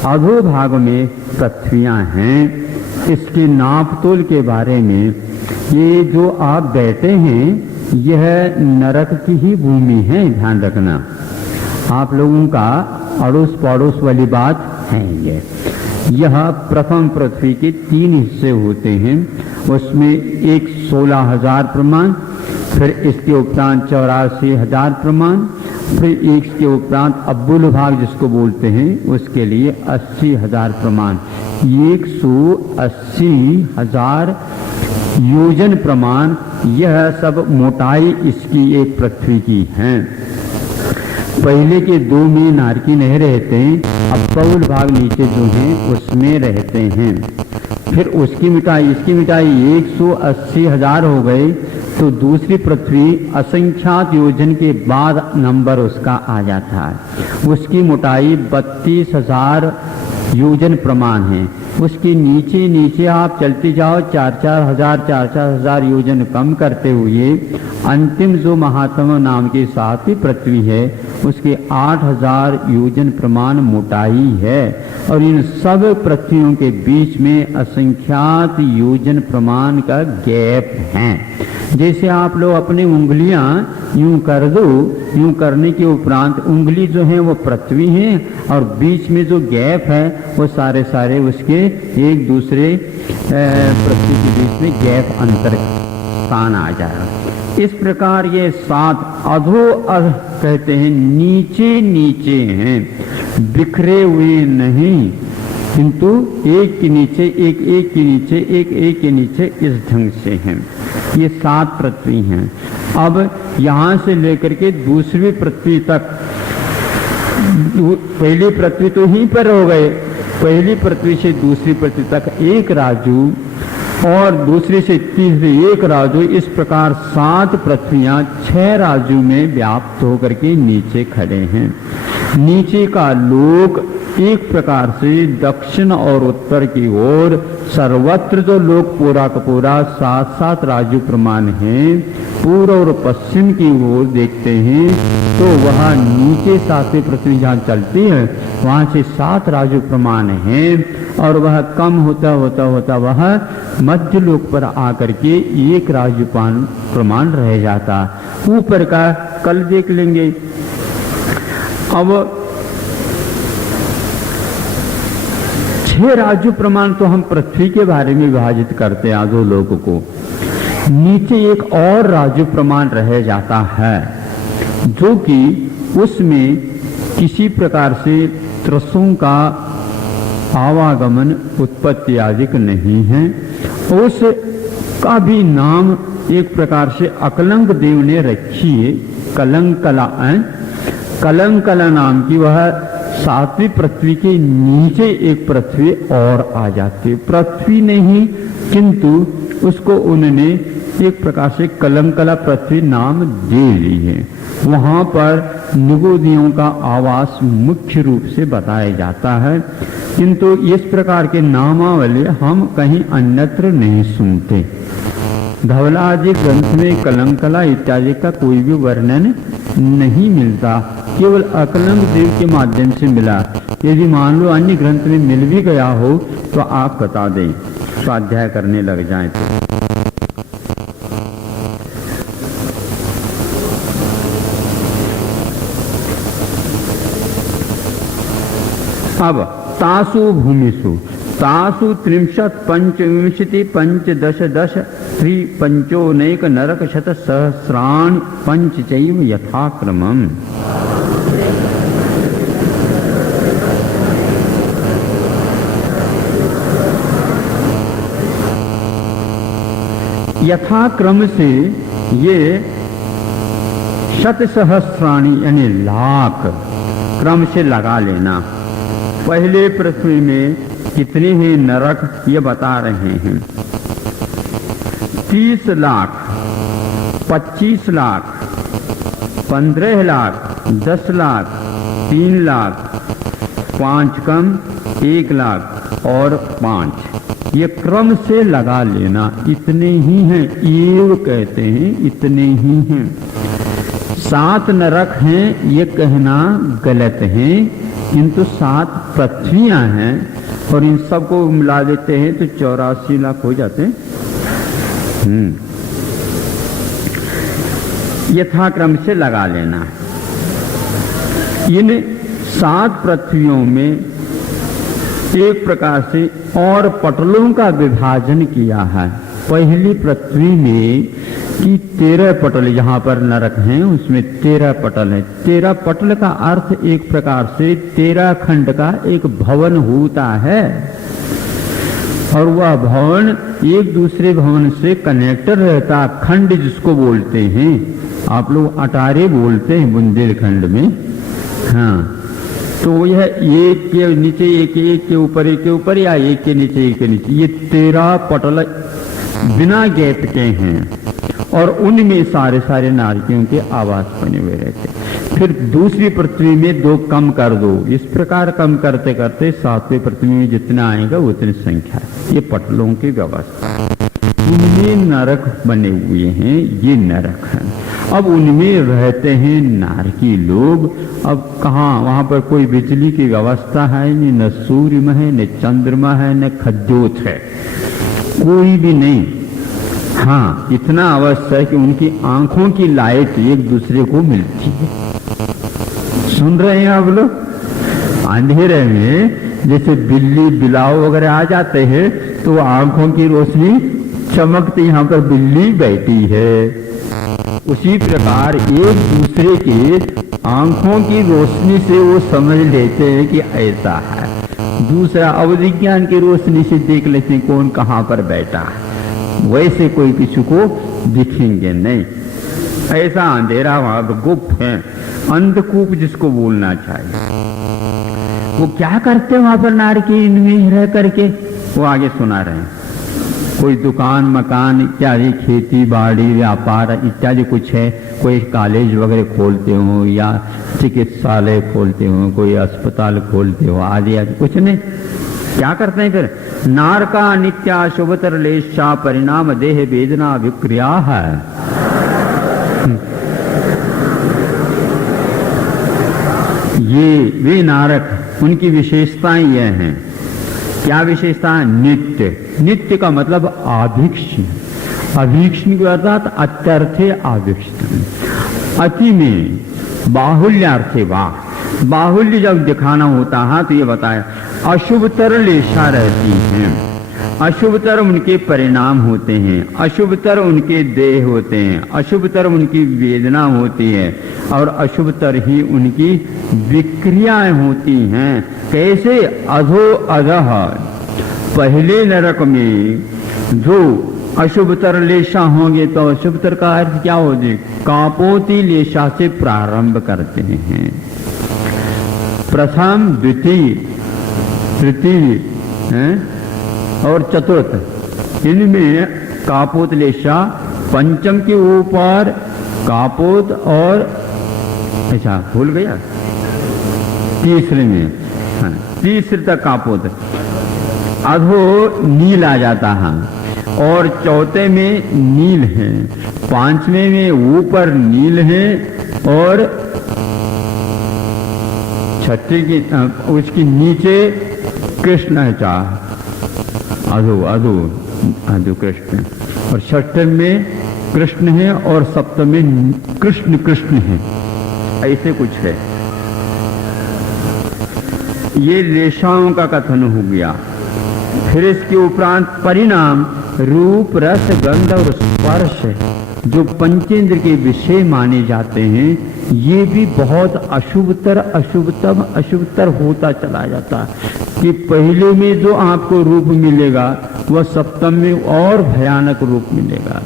अधोभाग में पृथ्वियां हैं। इसके नापतोल के बारे में, ये जो आप बैठे हैं यह नरक की ही भूमि है, ध्यान रखना। आप लोगों का अड़ोस पड़ोस वाली बात है ये। यह प्रथम पृथ्वी के 3 हिस्से होते हैं, उसमें एक 16,000 प्रमाण, फिर इसके उपरांत 84,000 प्रमाण, फिर इसके उपरांत अब्बुल भाग जिसको बोलते हैं उसके लिए 80,000 प्रमाण। 180,000 योजन प्रमाण, यह सब मोटाई इसकी एक पृथ्वी की है। पहले के 2 में नारकी नहीं रहते, अब्बुल भाग नीचे जो है उसमें रहते हैं। फिर उसकी मिटाई इसकी मिटाई 180,000 हो गई, तो दूसरी पृथ्वी असंख्यात योजन के बाद नंबर उसका आ जाता है। उसकी मोटाई 32,000 योजन प्रमाण है। उसके नीचे नीचे आप चलते जाओ, 4,000 योजन कम करते हुए अंतिम जो महात्मा नाम की 7वीं पृथ्वी है उसके 8000 योजन प्रमाण मोटाई है और इन सब पृथ्वियों के बीच में असंख्यात योजन प्रमाण का गैप है। जैसे आप लोग अपनी उंगलियां यूं कर दो, यूं करने के उपरांत उंगली जो है वो पृथ्वी है और बीच में जो गैप है वो सारे सारे उसके एक दूसरे पृथ्वी के बीच में गैप अंतर स्थान आ जाएगा। इस प्रकार ये 7 अधो अध कहते हैं, नीचे नीचे हैं, बिखरे हुए नहीं, किंतु एक के नीचे एक, एक के नीचे एक, एक के नीचे इस ढंग से हैं। ये 7 पृथ्वी हैं। अब यहाँ से लेकर के दूसरी पृथ्वी तक, पहली पृथ्वी तो यहीं पर हो गए, पहली पृथ्वी से दूसरी पृथ्वी तक एक राजू और दूसरी से तीसरी एक राजू, इस प्रकार 7 पृथ्वियां 6 राजू में व्याप्त होकर के नीचे खड़े हैं। नीचे का लोक एक प्रकार से दक्षिण और उत्तर की ओर सर्वत्र जो लोक पूरा का पूरा 7-7 राजू प्रमाण है, पूर्व और पश्चिम की ओर देखते हैं तो वह नीचे 7वीं पृथ्वी जहाँ चलती है वहां से 7 राजू प्रमाण है और वह कम होता होता होता वह मध्य लोक पर आकर के एक राजू प्रमाण रह जाता। ऊपर का कल देख लेंगे। अब 6 राजू प्रमाण तो हम पृथ्वी के बारे में विभाजित करते हैं आधो लोक को। नीचे एक और राजू प्रमाण रह जाता है जो कि उसमें किसी प्रकार से त्रसों का आवागमन उत्पत्ति आदि नहीं है। उसका भी नाम एक प्रकार से अकलंक देव ने रखी है, कलंकला। कलंकला नाम की वह 7वीं पृथ्वी के नीचे एक पृथ्वी और आ जाती है। पृथ्वी नहीं किंतु उसको उन्होंने एक प्रकार से कलंकला पृथ्वी नाम दे ली है। वहां पर निगोदियों का आवास मुख्य रूप से बताया जाता है, किंतु इस प्रकार के नामावली हम कहीं अन्यत्र नहीं सुनते। धवला आदि ग्रंथ में कलंकला इत्यादि का कोई भी वर्णन नहीं मिलता, केवल अकलंक देव के माध्यम से मिला। यदि मान लो अन्य ग्रंथ में मिल भी गया हो तो आप बता दें, स्वाध्याय करने लग जाएं तो। अब तासु भूमिषु तासु 30 पंचविंशति पंचदश दश त्रिपंचोनैक नरक शत सहस्राणि पंच चैव यथाक्रमम्। यथाक्रम से ये शत सहस्राणि यानी लाख क्रम से लगा लेना। पहले पृथ्वी में कितने ही नरक ये बता रहे हैं। 30 लाख, 25 लाख, 15 लाख, 10 लाख, 3 लाख, 5 कम, 1 लाख और 5, ये क्रम से लगा लेना। इतने ही हैं, एव कहते हैं, इतने ही हैं। 7 नरक हैं ये कहना गलत है, किंतु 7 पृथ्वियां हैं और इन सबको मिला देते हैं तो 84 लाख हो जाते हैं। यथाक्रम से लगा लेना। इन 7 पृथ्वियों में एक प्रकार से और पटलों का विभाजन किया है। पहली पृथ्वी में कि 13 पटल यहाँ पर नरक हैं, उसमें 13 पटल है। 13 पटल का अर्थ एक प्रकार से 13 खंड का एक भवन होता है और वह भवन एक दूसरे भवन से कनेक्टेड रहता। खंड जिसको बोलते हैं, आप लोग अटारे बोलते हैं बुंदेलखंड में। हाँ, तो यह एक के नीचे एक, एक के ऊपर एक के ऊपर, या एक के नीचे एक के नीचे, ये 13 पटल बिना गैप के हैं और उनमें सारे सारे नारकियों के आवास बने हुए रहते। फिर दूसरी पृथ्वी में 2 कम कर दो। इस प्रकार कम करते करते 7वीं पृथ्वी में जितना आएगा उतनी संख्या। ये पटलों की व्यवस्था, इनमें नरक बने हुए हैं, ये नरक है। अब उनमें रहते हैं नारकी लोग। अब कहाँ वहां पर कोई बिजली की व्यवस्था है नहीं, न सूर्य है, न चंद्रमा है, न खज्जोत है, कोई भी नहीं। हाँ, इतना अवश्य है कि उनकी आंखों की लाइट एक दूसरे को मिलती है। सुन रहे हैं आप लोग? अंधेरे में जैसे बिल्ली बिलाव वगैरह आ जाते हैं तो आंखों की रोशनी चमकती, यहाँ पर बिल्ली बैठी है। उसी प्रकार एक दूसरे के आंखों की रोशनी से वो समझ लेते हैं कि ऐसा है। दूसरा अवविज्ञान की रोशनी से देख लेते हैं कौन कहाँ पर बैठा है, वैसे कोई किसी को दिखेंगे नहीं। ऐसा अंधेरा वहां पर गुप्त है, अंधकूप जिसको बोलना चाहिए। वो क्या करते वहां पर नारकी इनमें रह करके? वो आगे सुना रहे हैं। कोई दुकान मकान इत्यादि, खेती बाड़ी व्यापार इत्यादि कुछ है, कोई कॉलेज वगैरह खोलते हो या चिकित्सालय खोलते हो, कोई अस्पताल खोलते हो आदि आदि, कुछ नहीं। क्या करते हैं फिर? नारका नित्या शुभतर लेशा परिणाम देह वेदना विक्रिया है। ये वे नारक, उनकी विशेषताएं यह हैं। क्या विशेषता? नित्य। नित्य का मतलब आभिक्षण। अभीक्षण के अर्थात अत्यर्थे आभिक्षण। अति में बाहुल्यार्थे वाह। बाहुल्य जब दिखाना होता है तो ये बताया अशुभतर लेशा रहती है। अशुभतर उनके परिणाम होते हैं, अशुभतर उनके देह होते हैं, अशुभतर उनकी वेदना होती है और अशुभतर ही उनकी विक्रियाएं होती हैं। कैसे? अधो अधः, पहले नरक में जो अशुभतर लेशा होंगे तो अशुभतर का अर्थ क्या होगी? कापोती लेशा से प्रारंभ करते हैं। प्रथम, द्वितीय, तृतीय और चतुर्थ, इनमें कापोत लेशा। पंचम के ऊपर कापोत और ऐसा भूल गया, तीसरे में, हाँ, तीसरे तक कापोत, अधो नील आ जाता है और चौथे में नील है, पांचवें में ऊपर नील है और छठे की उसकी नीचे कृष्ण है, चाह अधो अधो अधो कृष्ण, और छठे में कृष्ण है और सप्तम में कृष्ण कृष्ण है, ऐसे कुछ है। ये लेशाओं का कथन हो गया। फिर इसके उपरांत परिणाम रूप रस गंध और स्पर्श जो पंचेंद्र के विषय माने जाते हैं, ये भी बहुत अशुभतर अशुभतम अशुभतर होता चला जाता है कि पहले में जो आपको रूप मिलेगा वह सप्तम में और भयानक रूप मिलेगा।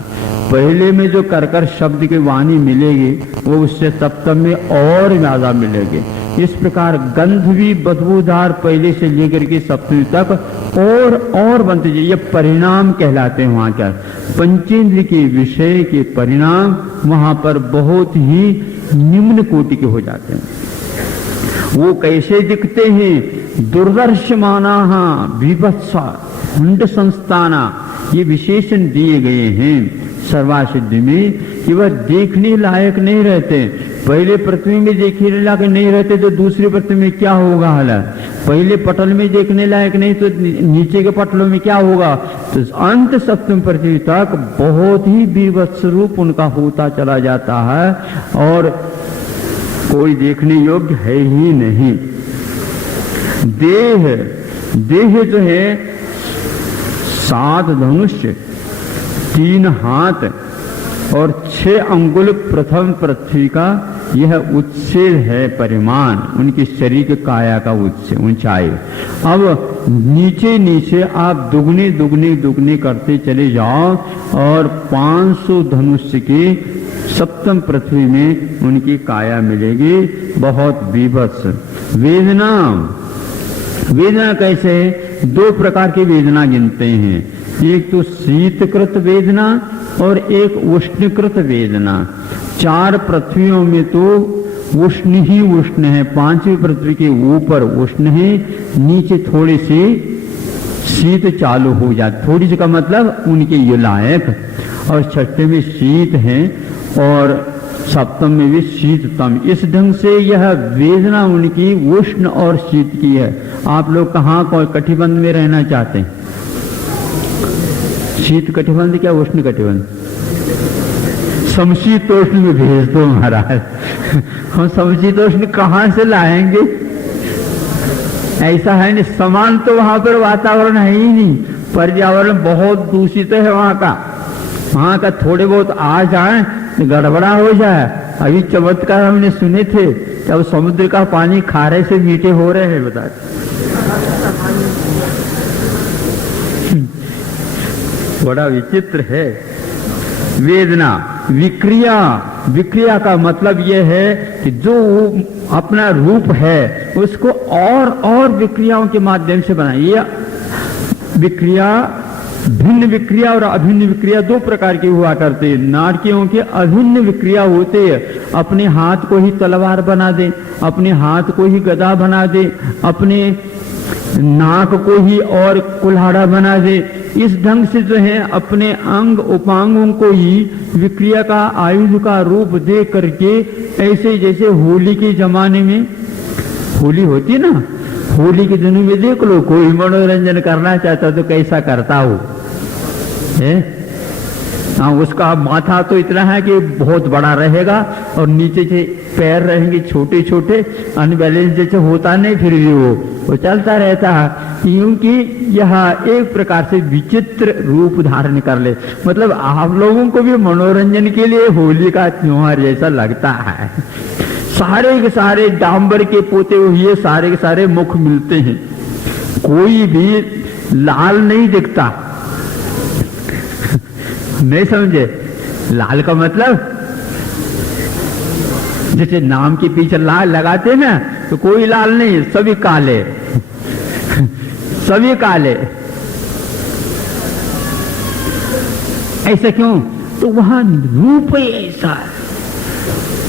पहले में जो करकर शब्द की वाणी मिलेगी वो उससे सप्तम में और ज्यादा मिलेगी। इस प्रकार गंध भी बदबूदार पहले से लेकर के सप्तमी तक और बनते जाए। ये परिणाम कहलाते हैं। वहां क्या पंचेंद्र के विषय के परिणाम वहां पर बहुत ही निम्न कोटि के हो जाते हैं। वो कैसे दिखते हैं? दुर्दर्शमाना विभत्सा हुंड संस्थाना, ये विशेषण दिए गए हैं सर्वासिद्धि में कि वह देखने लायक नहीं रहते। पहले पृथ्वी में देखने लायक नहीं रहते तो दूसरी पृथ्वी में क्या होगा हालत? पहले पटल में देखने लायक नहीं तो नीचे के पटलों में क्या होगा? तो अंत सप्तम पृथ्वी तक बहुत ही विभत्स रूप उनका होता चला जाता है और कोई देखने योग्य है ही नहीं। देह जो है 7 धनुष्य, 3 हाथ और 6 अंगुल प्रथम पृथ्वी का यह उच्छेद है परिमाण, उनकी शरीर के काया का ऊंचाई। अब नीचे नीचे आप दुगने दुगने दुगने करते चले जाओ और 500 धनुष्य की सप्तम पृथ्वी में उनकी काया मिलेगी, बहुत विभत्स। वेदना कैसे है? 2 प्रकार की वेदना गिनते हैं, एक तो शीतकृत वेदना और एक उष्णकृत वेदना। 4 पृथ्वियों में तो उष्ण ही उष्ण है, 5वीं पृथ्वी के ऊपर उष्ण है, नीचे थोड़ी सी शीत चालू हो जाती, थोड़ी सी का मतलब उनके ये लायक, और छठे में शीत है और सप्तम में भी शीततम। इस ढंग से यह वेदना उनकी उष्ण और शीत की है। आप लोग कहाँ कटिबंध में रहना चाहते हैं? शीत कटिबंध क्या उष्ण कटिबंध? समशीतोष्ण में भेज दो महाराज। हम समशीतोष्ण कहाँ से लाएंगे? ऐसा है नहीं, समान तो वहां पर वातावरण है ही नहीं, पर्यावरण बहुत दूषित है वहां का थोड़े बहुत आ जाए तो गड़बड़ा हो जाए। अभी चमत्कार हमने सुने थे, अब समुद्र का पानी खारे से मीठे हो रहे हैं, बता। बड़ा विचित्र है। वेदना विक्रिया का मतलब यह है कि जो अपना रूप है उसको और विक्रियाओं के माध्यम से बनाइए। विक्रिया, भिन्न विक्रिया और अभिन्न विक्रिया दो प्रकार की हुआ करते हैं। नारकियों के अभिन्न विक्रिया होते हैं, अपने हाथ को ही तलवार बना दे, अपने हाथ को ही गदा बना दे, अपने नाक को ही और कुल्हाड़ा बना दे। इस ढंग से जो है अपने अंग उपांगों को ही विक्रिया का आयुध का रूप दे करके, ऐसे जैसे होली के जमाने में होली होती ना, होली के दिनों में देख लो कोई मनोरंजन करना चाहता तो कैसा करता हो है? हाँ, उसका माथा तो इतना है कि बहुत बड़ा रहेगा और नीचे से पैर रहेंगे छोटे छोटे, अनबैलेंस जैसे होता नहीं, फिर भी वो चलता रहता है, क्योंकि यह एक प्रकार से विचित्र रूप धारण कर ले। मतलब आप लोगों को भी मनोरंजन के लिए होली का त्योहार जैसा लगता है। सारे के सारे डांबर के पोते हुए सारे के सारे मुख मिलते हैं, कोई भी लाल नहीं दिखता। नहीं समझे? लाल का मतलब जैसे नाम के पीछे लाल लगाते हैं ना, तो कोई लाल नहीं, सभी काले। सभी काले। ऐसा क्यों? तो वहां रूप ही ऐसा है।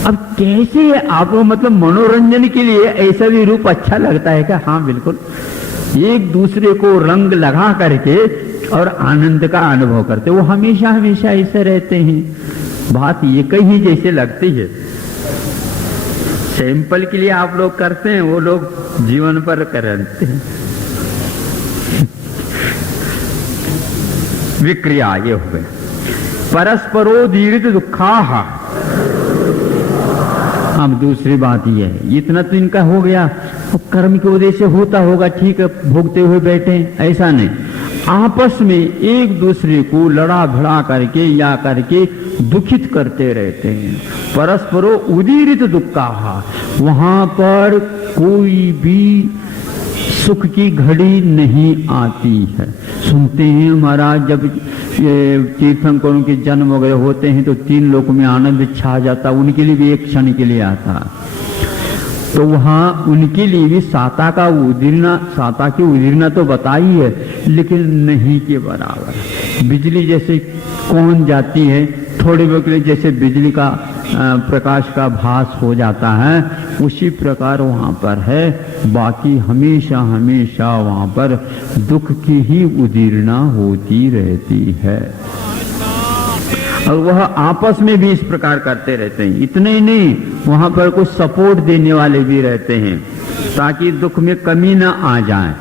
अब कैसे आपको मतलब मनोरंजन के लिए ऐसा भी रूप अच्छा लगता है क्या? हाँ बिल्कुल, एक दूसरे को रंग लगा करके और आनंद का अनुभव करते, वो हमेशा हमेशा ऐसे रहते हैं। बात ये कहीं जैसे लगती है। सैंपल के लिए आप लोग करते हैं, वो लोग जीवन पर करते हैं। विक्रिया ये हो गए। परस्परो दीर्घ दुखा। अब दूसरी बात ये है, इतना तो इनका हो गया, अब कर्म के वजह से होता होगा, ठीक है, भोगते हुए बैठे, ऐसा नहीं। आपस में एक दूसरे को लड़ा भिड़ा करके या करके दुखित करते रहते हैं। परस्परो उदीरित दुखा। वहां पर कोई भी सुख की घड़ी नहीं आती है। सुनते हैं महाराज, जब ये तीर्थंकरों के जन्म वगैरह होते हैं तो 3 लोक में आनंद छा जाता, उनके लिए भी एक क्षण के लिए आता, तो वहां उनके लिए भी साता की उदीरना तो बताई है, लेकिन नहीं के बराबर। बिजली जैसे कौन जाती है, थोड़े वक्त के लिए जैसे बिजली का प्रकाश का भास हो जाता है, उसी प्रकार वहां पर है। बाकी हमेशा हमेशा वहां पर दुख की ही उदीरना होती रहती है। और वह आपस में भी इस प्रकार करते रहते हैं। इतने ही नहीं, वहां पर कुछ सपोर्ट देने वाले भी रहते हैं ताकि दुख में कमी न आ जाए।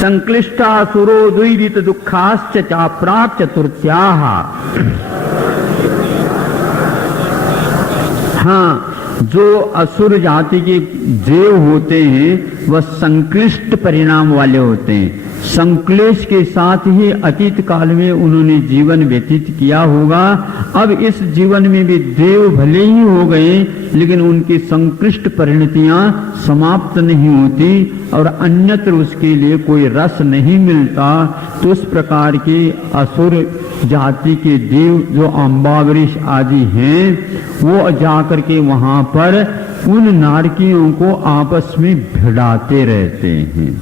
संक्लिष्टा सुरो द्वैरित दुखाश्च चाप्राक चतुर्थ्याः। हाँ, जो असुर जाति के देव होते हैं वह संक्लिष्ट परिणाम वाले होते हैं। संक्लेश के साथ ही अतीत काल में उन्होंने जीवन व्यतीत किया होगा। अब इस जीवन में भी देव भले ही हो गए, लेकिन उनकी संक्लिष्ट परिणतियां समाप्त नहीं होती और अन्यत्र उसके लिए कोई रस नहीं मिलता। तो उस प्रकार के असुर जाति के देव जो अम्बावृष आदि हैं, वो जाकर के वहां पर उन नारकियों को आपस में भिड़ाते रहते हैं।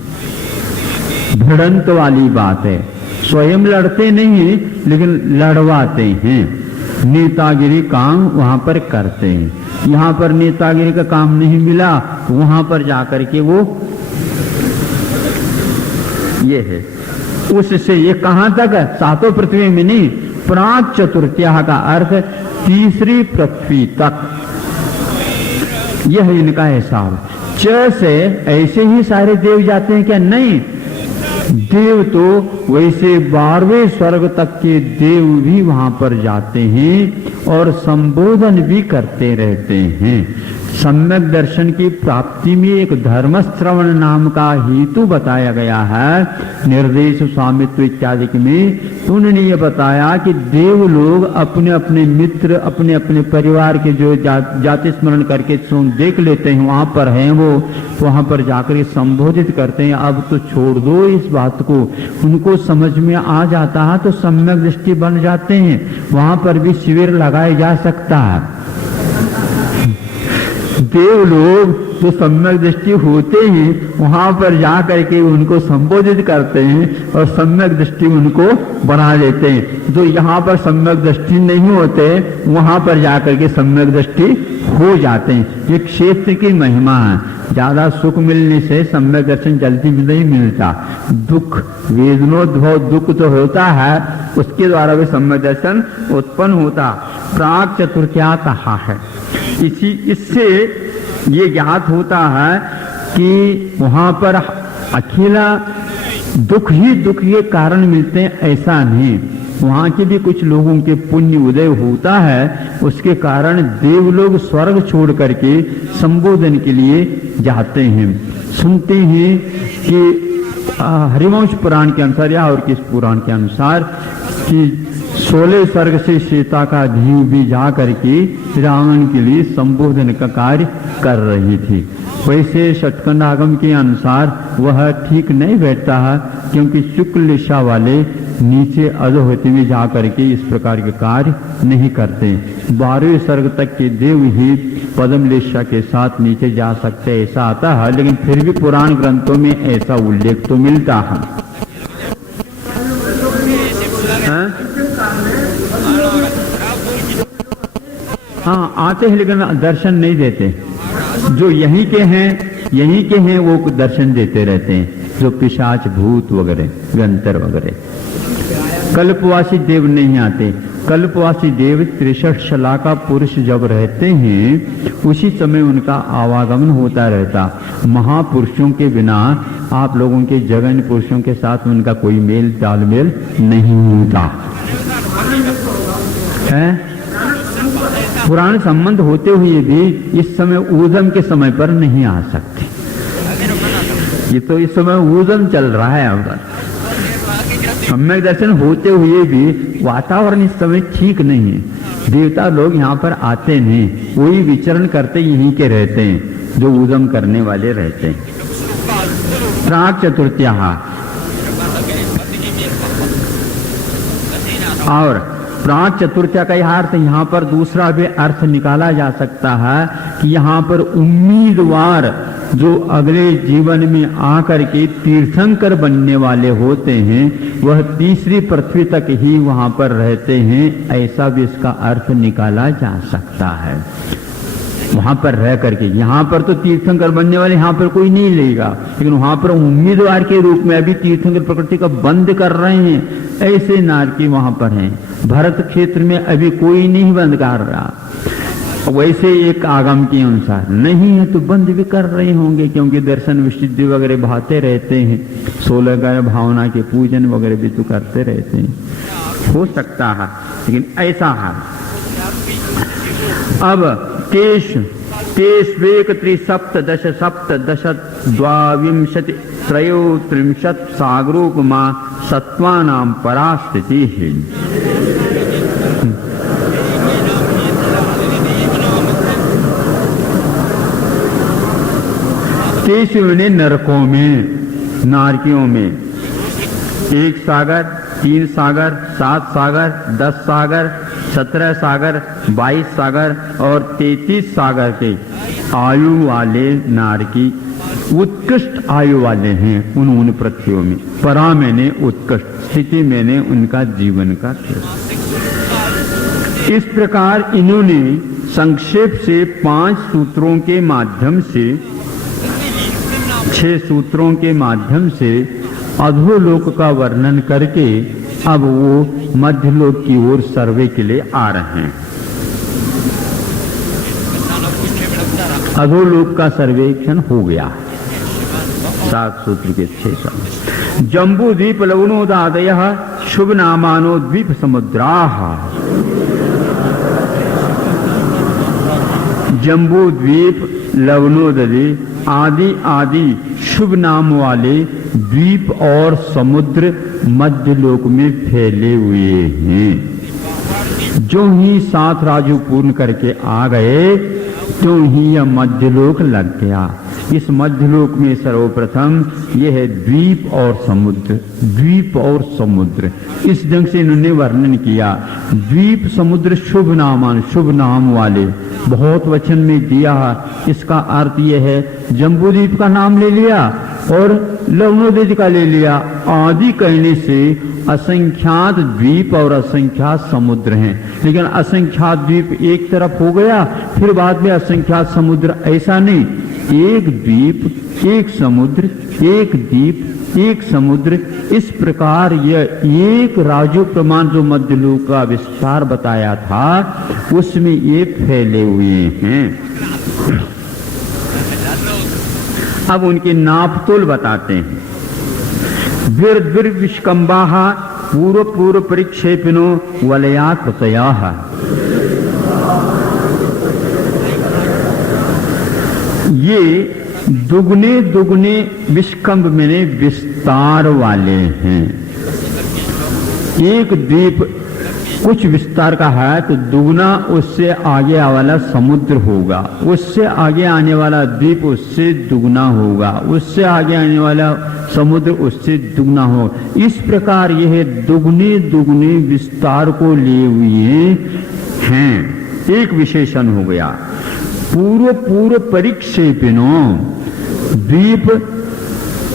भिड़ंत वाली बात है, स्वयं लड़ते नहीं लेकिन लड़वाते हैं। नेतागिरी काम वहां पर करते हैं। यहाँ पर नेतागिरी का काम नहीं मिला तो वहां पर जाकर के वो ये है। उससे ये कहां तक है? सातों पृथ्वी में नहीं, प्राक चतुर्थ्या का अर्थ तीसरी पृथ्वी तक, यह इनका हिसाब। च से ऐसे ही सारे देव जाते हैं क्या? नहीं, देव तो वैसे 12वें स्वर्ग तक के देव भी वहां पर जाते हैं और संबोधन भी करते रहते हैं। सम्यक दर्शन की प्राप्ति में एक धर्म श्रवण नाम का हेतु बताया गया है निर्देश स्वामित्व इत्यादि में। उन्होंने ये बताया कि देव लोग अपने अपने मित्र, अपने अपने परिवार के जो जाति स्मरण करके देख लेते हैं वहां पर हैं, वो वहां पर जाकर संबोधित करते हैं। अब तो छोड़ दो इस बात को, उनको समझ में आ जाता है तो सम्यक दृष्टि बन जाते हैं। वहां पर भी शिविर लगाया जा सकता है। देव लोग जो सम्यक दृष्टि होते हैं वहां पर जा करके उनको संबोधित करते हैं और सम्यक दृष्टि उनको बढ़ा देते हैं। जो यहाँ पर सम्यक दृष्टि नहीं होते वहां पर जाकर के सम्यक दृष्टि हो जाते हैं। ये क्षेत्र की महिमा है। ज्यादा सुख मिलने से सम्यक दर्शन जल्दी भी नहीं मिलता। दुख, वेदनोद्भव दुख तो होता है, उसके द्वारा भी सम्यक दर्शन उत्पन्न होता। प्राक चतुर्थ्या कहा है। इससे ये ज्ञात होता है कि वहां पर अकेला दुख ही दुख के कारण मिलते हैं ऐसा नहीं, वहां के भी कुछ लोगों के पुण्य उदय होता है, उसके कारण देव लोग स्वर्ग छोड़ करके संबोधन के लिए जाते हैं। सुनते हैं कि हरिवंश पुराण के अनुसार या और किस पुराण के अनुसार कि 16 स्वर्ग से सीता का धीव भी जा करके रावण के लिए संबोधन का कार्य कर रही थी। वैसे शतकंड आगम के अनुसार वह ठीक नहीं बैठता है, क्योंकि शुक्ल दिशा वाले नीचे अधोहति में जा करके इस प्रकार के कार्य नहीं करते। 12वें स्वर्ग तक के देव ही पद्म लेशा के साथ नीचे जा सकते, ऐसा आता है। लेकिन फिर भी पुराण ग्रंथों में ऐसा उल्लेख तो मिलता है। हाँ, आते हैं लेकिन दर्शन नहीं देते। जो यहीं के हैं वो दर्शन देते रहते हैं, जो पिशाच भूत वगैरह गंतर वगैरह। कल्पवासी देव नहीं आते। कल्पवासी देव 63 शला का पुरुष जब रहते हैं उसी समय उनका आवागमन होता रहता। महापुरुषों के बिना आप लोगों के जगन पुरुषों के साथ उनका कोई मेल तालमेल नहीं होता है। पुराने संबंध होते हुए भी इस समय ऊर्जम के समय पर नहीं आ सकते। ये तो इस समय ऊर्जम चल रहा है। अब सम्यक दर्शन होते हुए भी वातावरण इस समय ठीक नहीं है। देवता लोग यहाँ पर आते नहीं, वही विचरण करते यहीं के रहते हैं जो ऊर्जम करने वाले रहते हैं। प्राक चतुर्थ्या और प्राक चतुर्थ्या का यह अर्थ यहाँ पर दूसरा भी अर्थ निकाला जा सकता है कि यहाँ पर उम्मीदवार जो अगले जीवन में आकर के तीर्थंकर बनने वाले होते हैं वह तीसरी पृथ्वी तक ही वहां पर रहते हैं, ऐसा भी इसका अर्थ निकाला जा सकता है। वहां पर रह करके, यहाँ पर तो तीर्थंकर बनने वाले यहाँ पर कोई नहीं लेगा, लेकिन वहां पर उम्मीदवार के रूप में अभी तीर्थंकर प्रकृति का बंद कर रहे हैं, ऐसे नारकी वहां पर हैं। भरत क्षेत्र में अभी कोई नहीं बंद कर रहा। वैसे एक आगम के अनुसार नहीं है तो बंद भी कर रहे होंगे, क्योंकि दर्शन विशुद्धि वगैरह भाते रहते हैं, 16 का भावना के पूजन वगैरह भी तो करते रहते हैं। हो सकता है, लेकिन ऐसा है। अब तेष वेक त्रिसप्तदश सप्तदश द्वाविंशति त्रयोत्रिंशत् सागरोपमा सत्वानां परास्थिति है। तेईस ने नरकों में, नारकियों में 1 सागर, 3 सागर, 7 सागर, 10 सागर, 17 सागर, 22 सागर और 33 सागर के आयु वाले नारकी उत्कृष्ट आयु वाले हैं उन पृथ्वियों में। परा मैंने उत्कृष्ट, स्थिति मैंने उनका जीवन का कृष्ण। इस प्रकार इन्होंने संक्षेप से 5 सूत्रों के माध्यम से, 6 सूत्रों के माध्यम से अधोलोक का वर्णन करके अब वो मध्यलोक की ओर सर्वे के लिए आ रहे हैं। अधोलोक का सर्वेक्षण हो गया। 7 सूत्र के 6 शब्द। जम्बू द्वीप लवणोदादय शुभ नामानो द्वीप समुद्राः। जम्बू द्वीप, लवणोदय आदि आदि शुभ नाम वाले द्वीप और समुद्र मध्यलोक में फैले हुए हैं। जो ही 7 राजू पूर्ण करके आ गए तो ही यह मध्यलोक लग गया। इस मध्यलोक में सर्वप्रथम यह है द्वीप और समुद्र, द्वीप और समुद्र, इस ढंग से इन्होंने वर्णन किया। द्वीप समुद्र शुभ नामान, शुभ नाम वाले, बहुत वचन में दिया। इसका अर्थ यह है जम्बूद्वीप का नाम ले लिया और लवणोदय का ले लिया। आदि कहने से असंख्यात द्वीप और असंख्यात समुद्र हैं, लेकिन असंख्यात द्वीप एक तरफ हो गया, फिर बाद में असंख्यात समुद्र, ऐसा नहीं। एक द्वीप, एक समुद्र, एक द्वीप, एक समुद्र, इस प्रकार यह एक राजू प्रमाण जो मध्यलोक का विस्तार बताया था उसमें ये फैले हुए हैं। अब उनके नापतोल बताते हैं। विष्कम्बाः पूर्व पूर्व परिक्षेपिनो वलया कृतयाः। ये दुगने दुगने विष्कम्भ में विस्तार वाले हैं। एक द्वीप कुछ विस्तार का है तो दुगना उससे आगे वाला समुद्र होगा, उससे आगे आने वाला द्वीप उससे दुगना होगा, उससे आगे आने वाला समुद्र उससे दुगना हो। इस प्रकार यह दुगने दुगने विस्तार को लिए हुए हैं। एक विशेषण हो गया। पूर्व पूर्व परिक्षेपिनो, द्वीप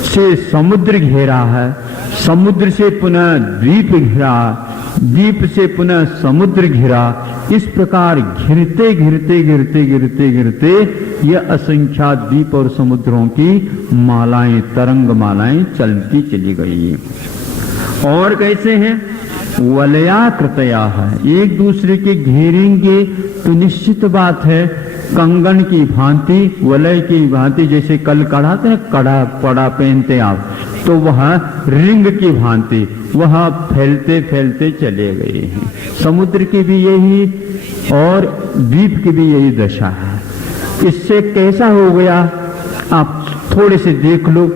से समुद्र घेरा है, समुद्र से पुनः द्वीप घिरा, द्वीप से पुनः समुद्र घिरा। इस प्रकार घिरते घिरते घिरते घिरते घिरते यह असंख्यात द्वीप और समुद्रों की मालाएं, तरंग मालाएं चलती चली गई। और कैसे हैं? वलया कृतया है, एक दूसरे के घेरेंगे तो निश्चित बात है कंगन की भांति, वलय की भांति, जैसे कल कढ़ाते हैं, कड़ा पड़ा पहनते आप, तो वह रिंग की भांति वह फैलते फैलते चले गए हैं। समुद्र की भी यही और द्वीप की भी यही दशा है। इससे कैसा हो गया आप थोड़े से देख लो,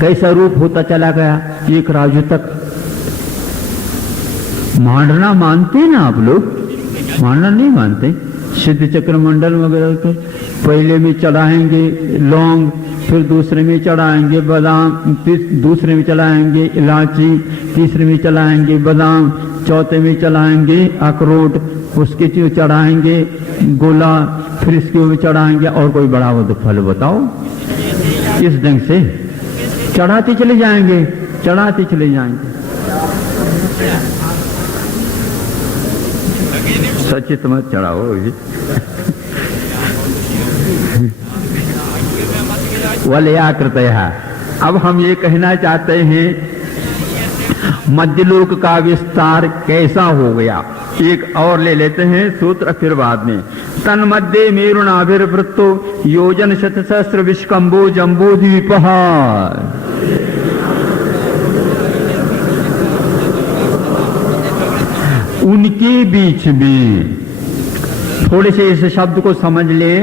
कैसा रूप होता चला गया एक राजू तक। मांडना मानते ना आप लोग? मांडना नहीं मानते? सिद्ध चक्र मंडल वगैरह के पहले में चढ़ाएंगे लौंग, फिर दूसरे में चढ़ाएंगे बादाम, दूसरे में चढ़ाएंगे इलायची, तीसरे में चढ़ाएंगे बादाम, चौथे में चढ़ाएंगे अखरोट, उसके चढ़ाएंगे गोला, फिर इसके ऊपर चढ़ाएंगे और कोई बड़ा हो तो फल बताओ। इस ढंग से चढ़ाते चले जाएंगे, चढ़ाते चले जाएंगे। सचित मत चढ़ाओ। वलयाकृतया। अब हम ये कहना चाहते हैं मध्यलोक का विस्तार कैसा हो गया। एक और ले लेते हैं सूत्र, फिर बाद में। तन मध्य मेरुनाभिर्वृत्तो योजन शतसहस्र विष्कम्भो जम्बो द्वीपः। उनके बीच में, थोड़े से इस शब्द को समझ ले,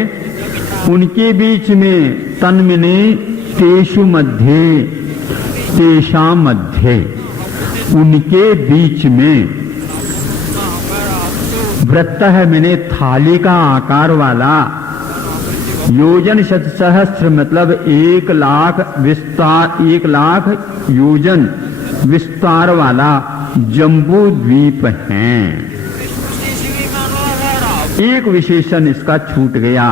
उनके बीच में, तन मने तेषु मध्य, तेषां मध्य, उनके बीच में, वृत्त है मैंने थाली का आकार वाला, योजन शतसहस्र मतलब 1,00,000 विस्तार, 1,00,000 योजन विस्तार वाला जम्बू द्वीप हैं। एक विशेषण इसका छूट गया।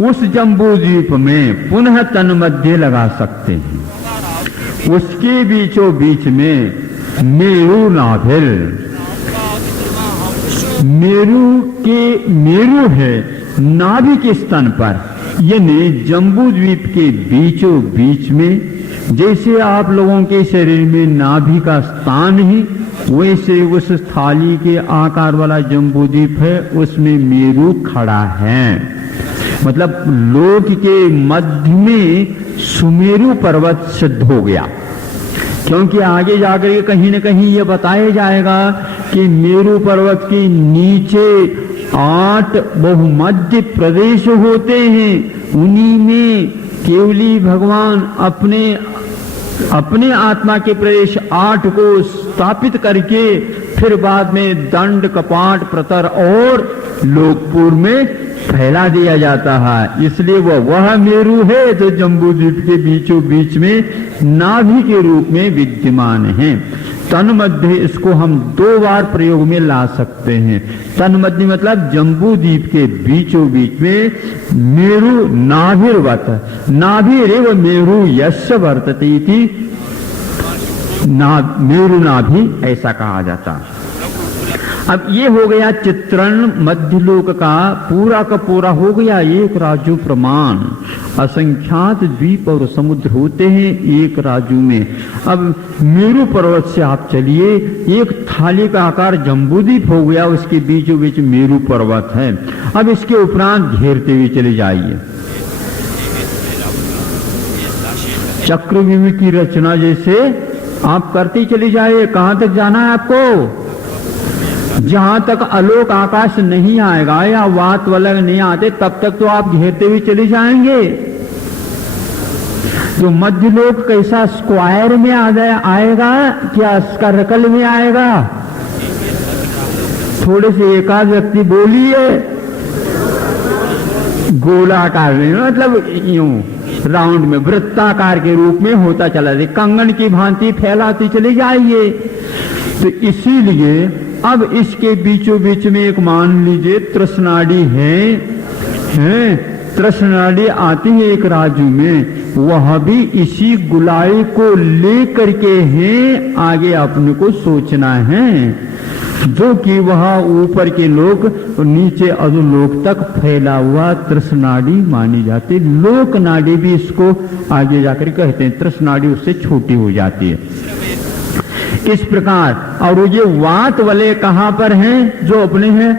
उस जम्बू द्वीप में पुनः तन मध्य लगा सकते हैं। उसके बीचों बीच में मेरु नाभिल, मेरु के मेरु है नाभि के स्थान पर, यानी जम्बू द्वीप के बीचों बीच में, जैसे आप लोगों के शरीर में नाभि का स्थान है, वैसे उस थाली के आकार वाला जम्बू द्वीप है, उसमें मेरु खड़ा है। मतलब लोक के मध्य में सुमेरु पर्वत सिद्ध हो गया, क्योंकि आगे जाकर के कहीं न कहीं यह बताया जाएगा कि मेरु पर्वत के नीचे 8 बहुमध्य प्रदेश होते हैं, उन्हीं में केवली भगवान अपने आत्मा के प्रदेश 8 को स्थापित करके फिर बाद में दंड, कपाट, प्रतर और लोकपुर में फैला दिया जाता है। इसलिए वह मेरु है जो जम्बू द्वीप के बीचों बीच में नाभि के रूप में विद्यमान है। तन्मध्य इसको हम 2 बार प्रयोग में ला सकते हैं। तन्मध्य मतलब जम्बू द्वीप के बीचों बीच में मेरु नाभिर्वत, नाभिरेव मेरु यस्य वर्तते इति मेरु नाभि ऐसा कहा जाता। अब ये हो गया चित्रण मध्यलोक का पूरा हो गया। एक राजू प्रमाण, असंख्यात द्वीप और समुद्र होते हैं एक राजू में। अब मेरु पर्वत से आप चलिए, एक थाली का आकार जम्बूद्वीप हो गया, उसके बीचों बीच मेरु पर्वत है। अब इसके उपरांत घेरते हुए चले जाइए, चक्रव्यूह की रचना जैसे आप करते चले जाइए। कहां तक जाना है आपको? जहां तक आलोक आकाश नहीं आएगा या वात वलग नहीं आते तब तक तो आप घेरते हुए चले जाएंगे। जो मध्यलोक कैसा स्क्वायर में आएगा क्या सर्कल में आएगा? थोड़े से एकाध व्यक्ति बोलिए। गोलाकार में मतलब यूं राउंड में वृत्ताकार के रूप में होता चला जाए, कंगन की भांति फैलाते चले जाइए। तो इसीलिए अब इसके बीचों बीच में एक मान लीजिए तृष्णाडी है, तृष्णाडी आती है एक राजू में, वह भी इसी गुलाई को लेकर के है। आगे अपने को सोचना है जो कि वह ऊपर के लोक नीचे अधोलोक तक फैला हुआ तृष्णाडी मानी जाती। लोक नाड़ी भी इसको आगे जाकर कहते हैं, तृष्णाडी उससे छोटी हो जाती है इस प्रकार। और ये वात वलय कहां पर हैं? जो अपने हैं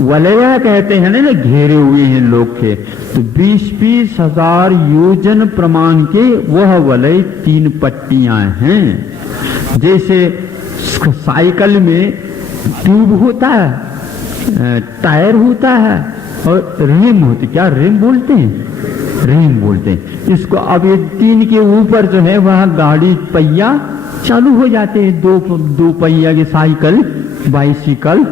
वलय कहते हैं ना, घेरे हुए हैं लोक के। तो 20-20 हजार योजन प्रमाण के वह वलय 3 पट्टियां हैं। जैसे साइकिल में ट्यूब होता है, टायर होता है और रिम होती, क्या रिम बोलते हैं? रिम बोलते हैं इसको। अब ये 3 के ऊपर जो है वह गाड़ी पहिया चालू हो जाते हैं। दो पहिया की साइकिल, बाइसिकल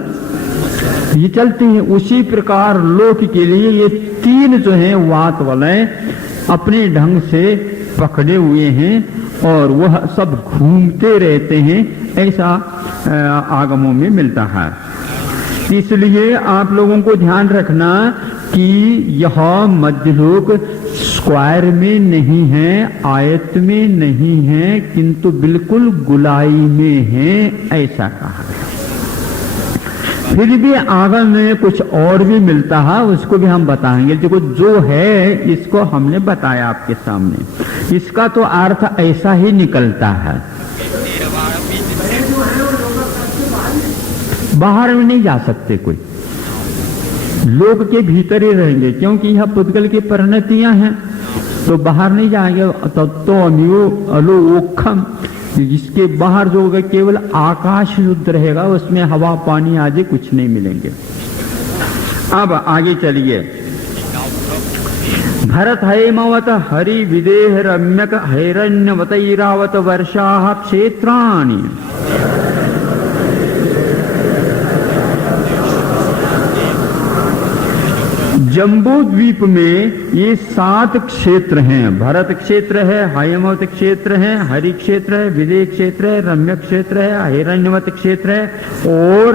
ये चलती है। उसी प्रकार लोक के लिए ये 3 जो है वात वलय अपने ढंग से पकड़े हुए हैं और वह सब घूमते रहते हैं, ऐसा आगमों में मिलता है। इसलिए आप लोगों को ध्यान रखना कि यह मध्यलोक स्क्वायर में नहीं है, आयत में नहीं है, किंतु बिल्कुल गुलाई में है, ऐसा कहा। फिर भी आगे में कुछ और भी मिलता है, उसको भी हम बताएंगे। देखो जो है इसको हमने बताया आपके सामने, इसका तो अर्थ ऐसा ही निकलता है। बाहर में नहीं जा सकते कोई, लोक के भीतर ही रहेंगे, क्योंकि यह पुद्गल की परिणतियां हैं। तो बाहर नहीं जाएंगे। तो अलोखम, जिसके बाहर जो होगा केवल आकाश शुद्ध रहेगा, उसमें हवा पानी आदि कुछ नहीं मिलेंगे। अब आगे चलिए। भरत हेमवत हरि विदेह रम्यक हैरण्यवत इरावत वर्षा क्षेत्राणि। जम्बू द्वीप में ये 7 क्षेत्र हैं। भरत क्षेत्र है, हेमवत क्षेत्र है, हरि क्षेत्र है, विदेह क्षेत्र है, रम्य क्षेत्र है, हिरण्यवत क्षेत्र है और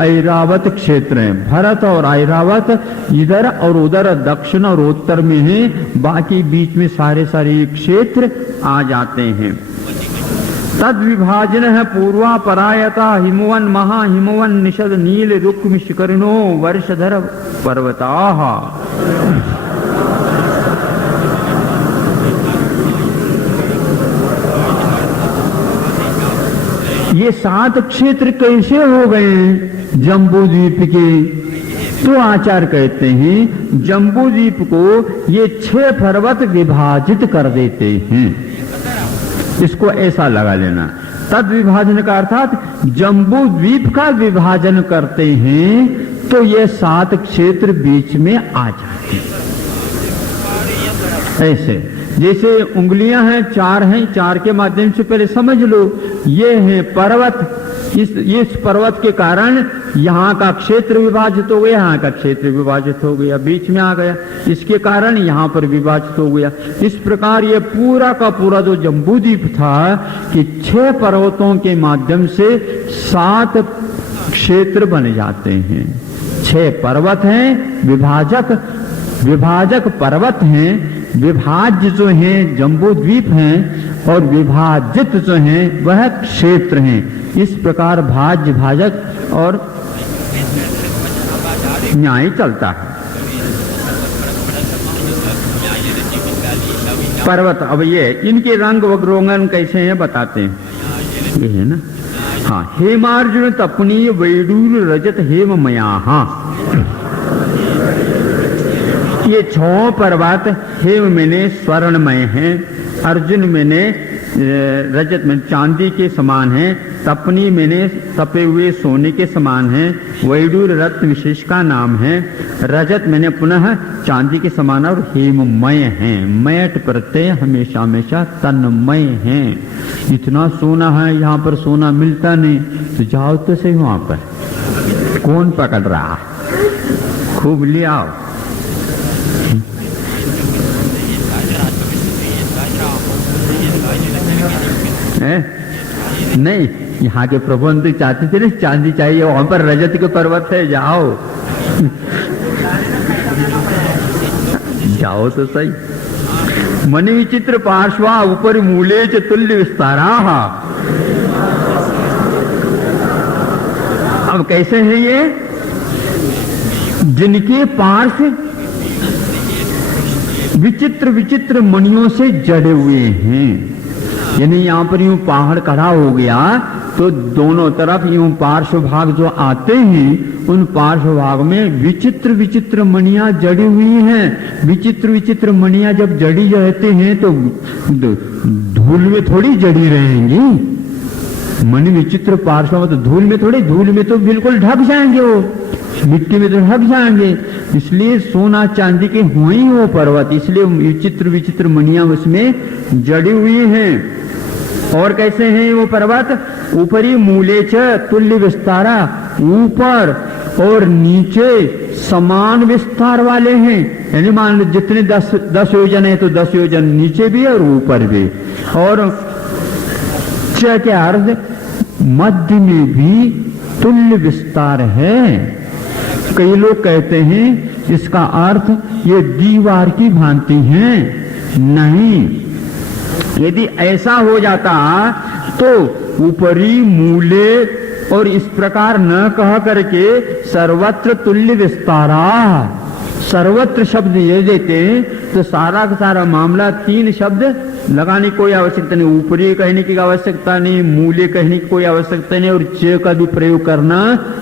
ऐरावत क्षेत्र है। भरत और ऐरावत इधर और उधर दक्षिण और उत्तर में है, बाकी बीच में सारे क्षेत्र आ जाते हैं। तद विभाजन है पूर्वा परायता हिमवन महा हिमवन निषद नील रुक्म शिखरिणो वर्षधर पर्वताः। ये 7 क्षेत्र कैसे हो गए जम्बू द्वीप के? तो आचार्य कहते हैं जम्बू द्वीप को ये 6 पर्वत विभाजित कर देते हैं। इसको ऐसा लगा लेना, तद विभाजन का अर्थात जम्बू द्वीप का विभाजन करते हैं तो ये 7 क्षेत्र बीच में आ जाते हैं। ऐसे जैसे उंगलियां हैं 4 हैं, 4 के माध्यम से पहले समझ लो ये है पर्वत। इस पर्वत के कारण यहाँ का क्षेत्र विभाजित हो गया, यहाँ का क्षेत्र विभाजित हो गया, बीच में आ गया, इसके कारण यहाँ पर विभाजित हो गया। इस प्रकार ये पूरा का पूरा जो जम्बूद्वीप था कि 6 पर्वतों के माध्यम से 7 क्षेत्र बन जाते हैं। 6 पर्वत हैं, विभाजक पर्वत हैं, विभाज्य जो हैं जम्बूद्वीप हैं और विभाजित जो हैं वह क्षेत्र हैं। इस प्रकार भाज्य भाजक और न्याय चलता है। पर्वत, अब ये इनके रंग वग्रोंगन कैसे हैं बताते हैं, ये है ना। हाँ, हेमार्जुन तपनी वैडूर रजत हेम मयाहा, ये 6 पर्वत हेम मैंने स्वर्णमय हैं, अर्जुन मैंने रजत में चांदी के समान है, तपनी मैंने तपे हुए सोने के समान है, वैडूर रत्न विशेष का नाम है, रजत मैंने पुनः चांदी के समान और हेममय हैं, मैट प्रत्यय हमेशा हमेशा तन्मय हैं। इतना सोना है, यहाँ पर सोना मिलता नहीं तो जाओ तो सही वहां पर, कौन पकड़ रहा, खूब ले आओ। नहीं, यहाँ के प्रबंध चाहते थे ना चांदी चाहिए, वहां पर रजत के पर्वत है, जाओ जाओ तो सही। मणि विचित्र पार्श्वा ऊपर मूले च तुल्य विस्तारा। अब कैसे है ये, जिनके पार्श्व विचित्र विचित्र मणियों से जड़े हुए हैं, यानी यहाँ पर यूं पहाड़ खड़ा हो गया तो दोनों तरफ यूं पार्श्व भाग जो आते हैं उन पार्श्व भाग में विचित्र विचित्र मणियां जड़ी हुई हैं। विचित्र विचित्र मणियां जब जड़ी रहते हैं तो धूल में थोड़ी जड़ी रहेंगी, मणि विचित्र पार्श्व में तो धूल में थोड़ी, धूल में तो बिल्कुल ढक जाएंगे, वो मिट्टी में तो ढक जाएंगे। इसलिए सोना चांदी के हुए ही वो पर्वत, इसलिए विचित्र विचित्र मणियां उसमें जड़ी हुई हैं। और कैसे हैं वो पर्वत, ऊपरी मूले च तुल्य विस्तारा, ऊपर और नीचे समान विस्तार वाले हैं, यानी मान लो जितने 10 योजन है तो 10 योजन नीचे भी और ऊपर भी, और च के अर्थ मध्य में भी तुल्य विस्तार है। कई लोग कहते हैं इसका अर्थ ये दीवार की भांति है, नहीं, यदि ऐसा हो जाता तो ऊपरी मूले और इस प्रकार न कह करके सर्वत्र तुल्य विस्तारा, सर्वत्र शब्द ये देते हैं तो सारा का सारा मामला 3 शब्द लगाने की कोई आवश्यकता नहीं, ऊपरी कहने की आवश्यकता नहीं, मूले कहने की कोई आवश्यकता नहीं और च का भी प्रयोग करना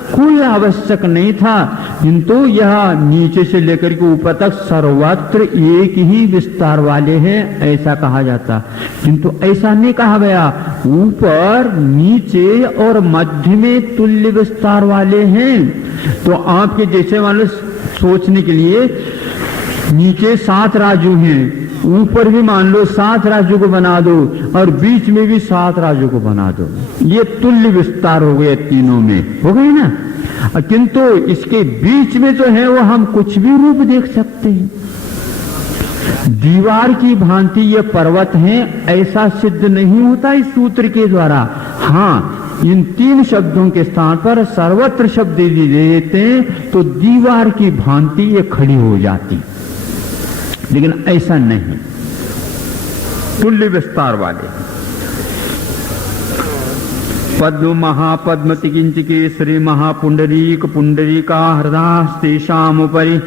कोई आवश्यक नहीं था, किंतु यह नीचे से लेकर के ऊपर तक सर्वत्र एक ही विस्तार वाले हैं ऐसा कहा जाता, किंतु ऐसा नहीं कहा गया। ऊपर नीचे और मध्य में तुल्य विस्तार वाले हैं। तो आपके जैसे वाले सोचने के लिए नीचे 7 राजू हैं, ऊपर भी मान लो 7 राजू को बना दो और बीच में भी 7 राजू को बना दो, ये तुल्य विस्तार हो गए, तीनों में हो गई ना। किंतु इसके बीच में जो है वो हम कुछ भी रूप देख सकते हैं, दीवार की भांति ये पर्वत है ऐसा सिद्ध नहीं होता इस सूत्र के द्वारा। हाँ, इन 3 शब्दों के स्थान पर सर्वत्र शब्द दे देते हैं तो दीवार की भांति ये खड़ी हो जाती, लेकिन ऐसा नहीं, तुल्य विस्तार वाले। पद्म महापद्मति किंचिके श्री महापुंडरीक पुंडरीका हृदास्तेषाम उपरि।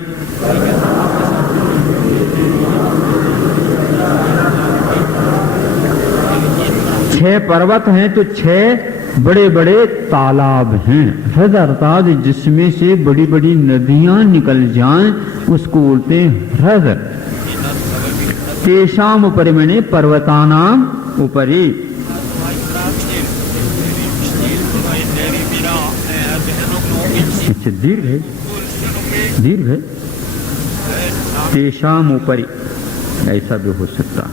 छह पर्वत हैं तो 6 बड़े बड़े तालाब हैं। हृद अर्थात जिसमें से बड़ी बड़ी नदियां निकल जाएं उसको बोलते हैं हृद। तेषाम उपरि मैंने पर्वतानाम उपरि। अच्छा दीर्घ है, दीर्घ है, तेषाम उपरि ऐसा भी हो सकता।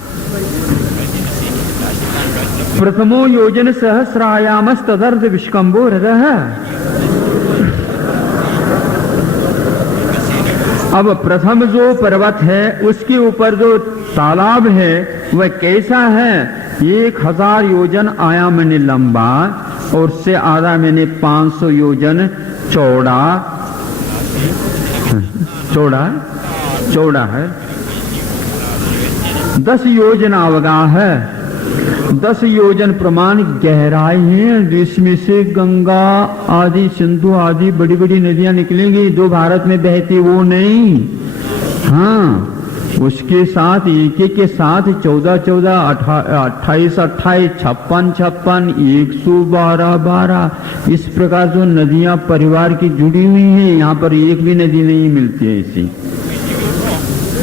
प्रथमो योजन सहस्रायामस तदर्थ विष्कंभो हृदय। अब प्रथम जो पर्वत है उसके ऊपर जो तालाब है वह कैसा है? 1000 योजन आया मैंने लंबा और उससे आधा मैंने 500 योजन चौड़ा है। 10 योजन अवगाह है, 10 योजन प्रमाण गहराई है जिसमें से गंगा आदि सिंधु आदि बड़ी बड़ी नदियां निकलेंगी। जो भारत में बहती वो नहीं, हाँ उसके साथ एक एक के साथ 14, 28, 26, 56, 112 इस प्रकार जो नदियां परिवार की जुड़ी हुई हैं। यहाँ पर एक भी नदी नहीं मिलती है ऐसी,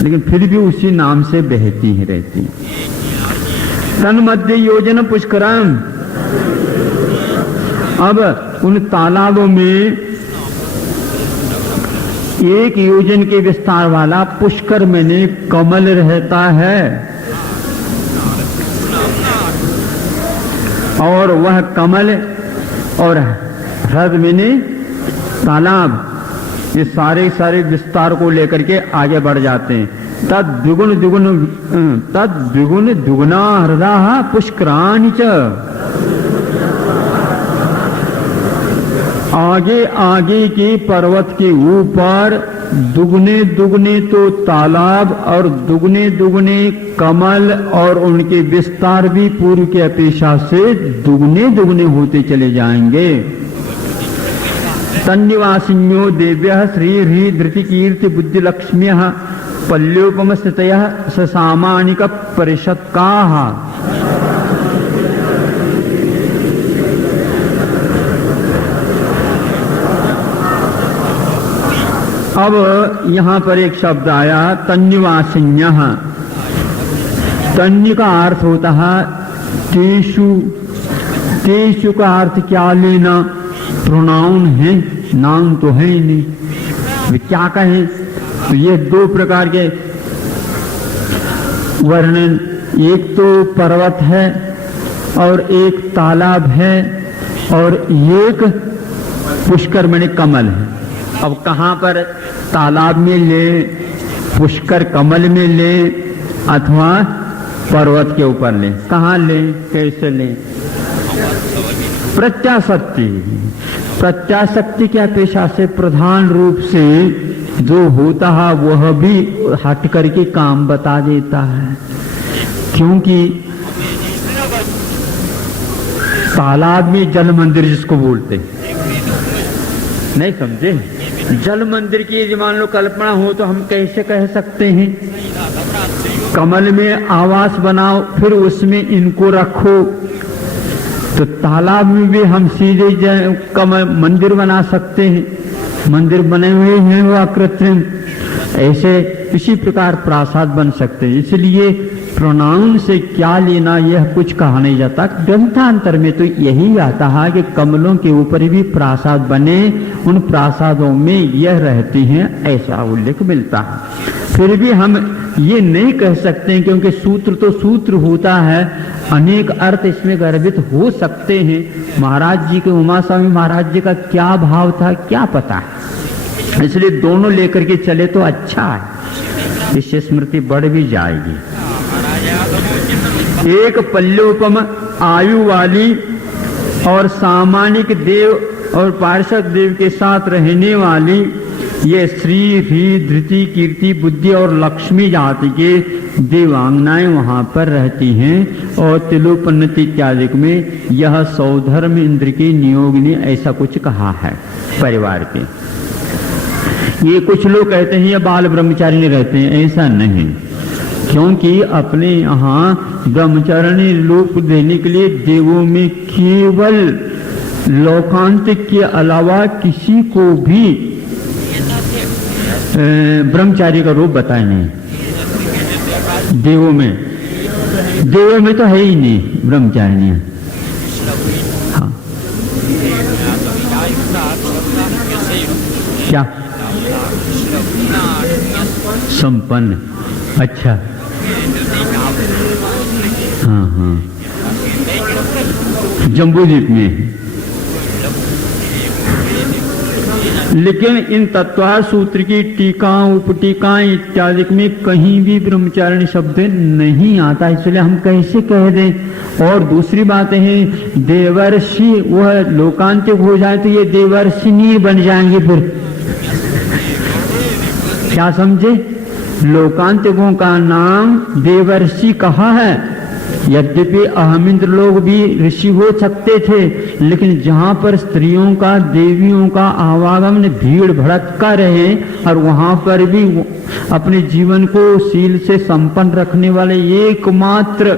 लेकिन फिर भी उसी नाम से बहती ही रहती है। तन्मध्य योजन पुष्करम। अब उन तालाबों में 1 योजन के विस्तार वाला पुष्कर मैंने कमल रहता है और वह कमल और हृद मैंने तालाब ये सारे विस्तार को लेकर के आगे बढ़ जाते हैं। तद द्विगुण दुगुना हृदय पुष्कराणि च। आगे आगे के पर्वत के ऊपर दुगने तो तालाब और दुगने कमल और उनके विस्तार भी पूर्व की अपेक्षा से दुगने होते चले जाएंगे। तन्निवासिन्यो देव्यः श्री धृति कीर्ति बुद्धि लक्ष्म्यः पल्योपम स्थितयः ससामानिक परिषत्काः। अब यहां पर एक शब्द आया तन्निवासिन्यः। तन्य का अर्थ होता है तेषु। तेषु का अर्थ क्या लेना? प्रोनाउन है, नाउन तो है ही नहीं, वे क्या कहें? तो ये 2 प्रकार के वर्णन, एक तो पर्वत है और एक तालाब है और एक पुष्कर मैंने कमल है। अब कहाँ पर तालाब में ले, पुष्कर कमल में ले अथवा पर्वत के ऊपर ले? कहाँ ले, कैसे ले? प्रत्याशक्ति की अपेक्षा से प्रधान रूप से जो होता है वह भी हट करके काम बता देता है। क्योंकि तालाब में जल मंदिर जिसको बोलते नहीं समझे, जल मंदिर की मान लो कल्पना हो तो हम कैसे कह सकते हैं? कमल में आवास बनाओ फिर उसमें इनको रखो, तो तालाब में भी हम सीधे मंदिर बना सकते हैं। मंदिर बने हुए हैं वह कृत्रिम, ऐसे इसी प्रकार प्रासाद बन सकते हैं। इसलिए प्रोनाउन से क्या लेना यह कुछ कहा नहीं जाता। ग्रंथांतर में तो यही आता है कि कमलों के ऊपर भी प्रासाद बने, उन प्रासादों में यह रहती हैं, ऐसा उल्लेख मिलता है। फिर भी हम ये नहीं कह सकते क्योंकि सूत्र तो सूत्र होता है, अनेक अर्थ इसमें गर्भित हो सकते हैं। महाराज जी के, उमा स्वामी महाराज जी का क्या भाव था क्या पता, इसलिए दोनों लेकर के चले तो अच्छा है, इससे स्मृति बढ़ भी जाएगी। एक पल्योपम आयु वाली और सामानिक देव और पार्षद देव के साथ रहने वाली ये श्री ह्री धृति कीर्ति बुद्धि और लक्ष्मी जाति के देवांगनाएं वहां पर रहती हैं। और तिलोपन्नति इत्यादि में यह सौधर्म इंद्र के नियोग ने ऐसा कुछ कहा है परिवार के। ये कुछ लोग कहते हैं ये बाल ब्रह्मचारी रहते हैं, ऐसा नहीं, क्योंकि अपने यहाँ ब्रह्मचारिणी लोक देने के लिए देवों में केवल लोकांतिक के अलावा किसी को भी ब्रह्मचारी का रूप बताया नहीं। देवों में तो है ही नहीं ब्रह्मचारी। हाँ क्या संपन्न, अच्छा हाँ हाँ जम्बूद्वीप में। लेकिन इन तत्वार सूत्र की टीका उपटीकाएं इत्यादि में कहीं भी ब्रह्मचारिणी शब्द नहीं आता, इसलिए हम कैसे कह दें। और दूसरी बात है, देवर्षि वह लोकांतिक हो जाए तो ये देवर्षिनी बन जाएंगे फिर। क्या समझे? लोकांतिकों का नाम देवर्षि कहा है। यद्यपि अहमिंद्र लोग भी ऋषि हो सकते थे, लेकिन जहां पर स्त्रियों का देवियों का आवागमन भीड़ भड़का रहे और वहां पर भी अपने जीवन को शील से संपन्न रखने वाले एकमात्र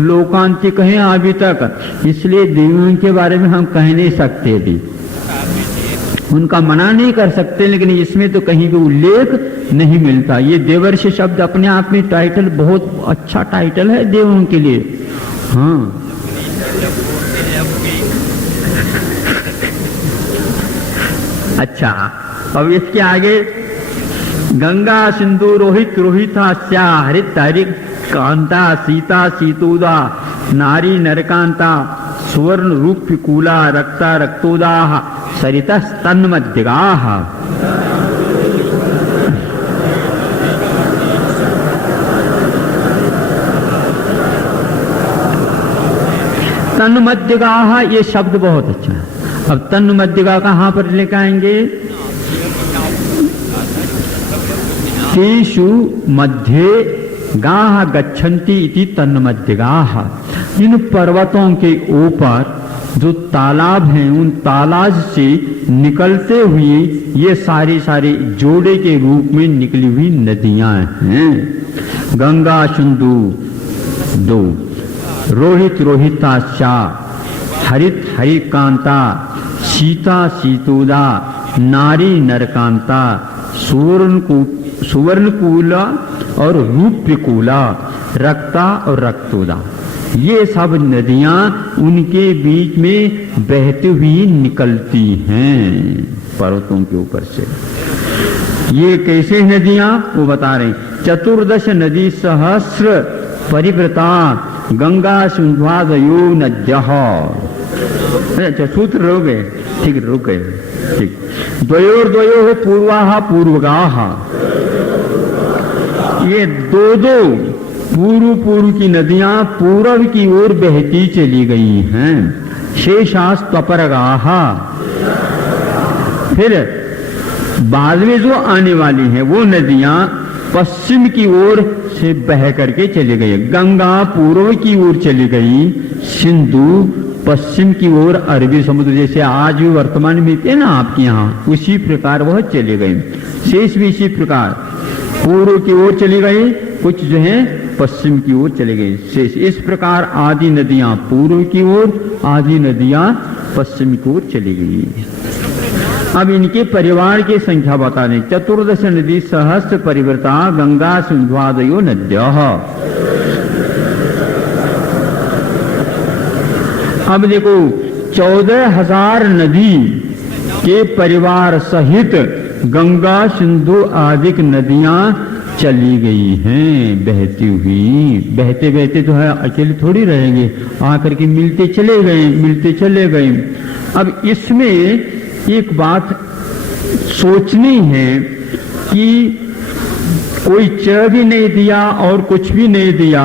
लोकांतिक हैं अभी तक, इसलिए देवियों के बारे में हम कह नहीं सकते भी, उनका मना नहीं कर सकते। लेकिन इसमें तो कहीं भी उल्लेख नहीं मिलता। ये देवर्षि शब्द अपने आप में टाइटल बहुत अच्छा टाइटल है देवों के लिए। हाँ अच्छा, अब इसके आगे गंगा सिंधु रोहित रोहिता स्या हरित हरित कांता सीता सीतोदा नारी नरकांता सुवर्ण रूप कूला रक्ता रक्तोदा सरिता स्तन्मध्यगाः। तन्मध्यगाः ये शब्द बहुत अच्छा है। अब तन्मध्यगा कहां पर लेकर आएंगे? तेषु मध्ये गाः गच्छन्ति इति तन्मध्यगाः। इन पर्वतों के ऊपर जो तालाब हैं, उन तालाब से निकलते हुए ये सारी जोड़े के रूप में निकली हुई नदियां हैं। गंगा सिंधु दो, रोहित रोहिताश्चा, हरित हरिकांता, सीता सीतोदा, नारी नरकांता, सुवर्णकूला और रूप्यकूला, रक्ता और रक्तोदा, ये सब नदियां उनके बीच में बहती हुई निकलती हैं पर्वतों के ऊपर से। ये कैसे नदियां वो बता रहे हैं। 14 नदी सहस्र परिवृता गंगा सिंध्वादयो नद्यः। अच्छा सूत्र रुक गए, ठीक रुक गए, ठीक। द्वयोर्द्वयोः पूर्वाः पूर्वगाः, ये दो पूर्व की नदियां पूर्व की ओर बहती चली गई हैं। शेषास्तपरगाः, फिर बाद में जो आने वाली हैं वो नदियां पश्चिम की ओर से बह करके चली गई। गंगा पूर्व की ओर चली गई, सिंधु पश्चिम की ओर अरबी समुद्र, जैसे आज भी वर्तमान में है ना आपके यहाँ, उसी प्रकार वह चली गई। शेष भी इसी प्रकार पूर्व की ओर चली गई, कुछ जो है पश्चिम की ओर चले गए शेष। इस प्रकार आदि नदियां पूर्व की ओर, आदि नदियां पश्चिम की ओर चली गई। अब इनके परिवार की संख्या बता दें। 14 नदी सहस्र परिवृता गंगा सिंध्वादयो नद्यः। अब देखो 14,000 नदी के परिवार सहित गंगा सिंधु आदि नदियां चली गई हैं बहती हुई। बहते बहते तो है अकेले थोड़ी रहेंगे, आकर के मिलते चले गए। अब इसमें एक बात सोचनी है कि कोई च भी नहीं दिया और कुछ भी नहीं दिया,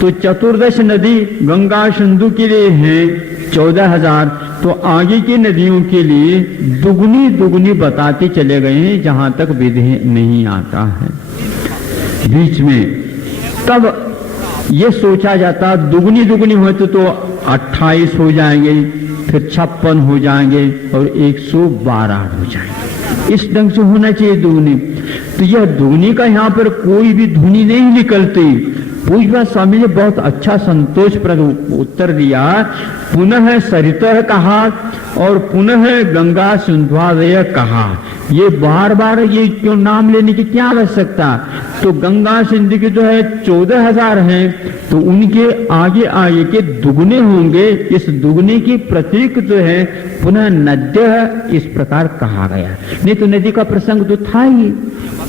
तो 14 नदी गंगा सिंधु के लिए है 14,000, तो आगे की नदियों के लिए दुगनी बताते चले गए हैं जहां तक विधेय नहीं आता है बीच में। तब ये सोचा जाता दुगनी होते तो 28 हो जाएंगे, फिर 56 हो जाएंगे और 112 हो जाएंगे। इस ढंग से होना चाहिए दुगनी। तो यह दुगनी का यहाँ पर कोई भी ध्वनि नहीं निकलती, पूज्य स्वामी ने बहुत अच्छा संतोषप्रद उत्तर दिया। पुनः सरितः कहा और पुनः गंगा सिंधुआदय कहा। ये बार बार ये क्यों नाम लेने की क्या आवश्यकता? तो गंगा सिंधु के जो है 14,000 हैं, तो उनके आगे आगे के दुगने होंगे। इस दुगने की प्रतीक जो है पुनः नद्य इस प्रकार कहा गया। नहीं तो नदी का प्रसंग तो था ही,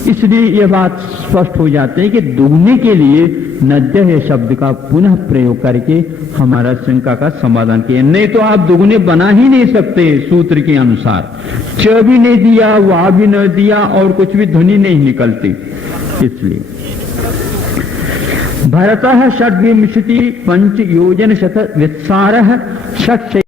इसलिए यह बात स्पष्ट हो जाती है कि दुगने के लिए नद्य शब्द का पुनः प्रयोग करके हमारा शंका का समाधान किया। नहीं तो आप दुगने बना ही नहीं सकते सूत्र के अनुसार। च भी नहीं दिया, वा भी न दिया और कुछ भी ध्वनि नहीं निकलती। इसलिए भरतः षड्विंशति पंच योजन शत वित्सारः षट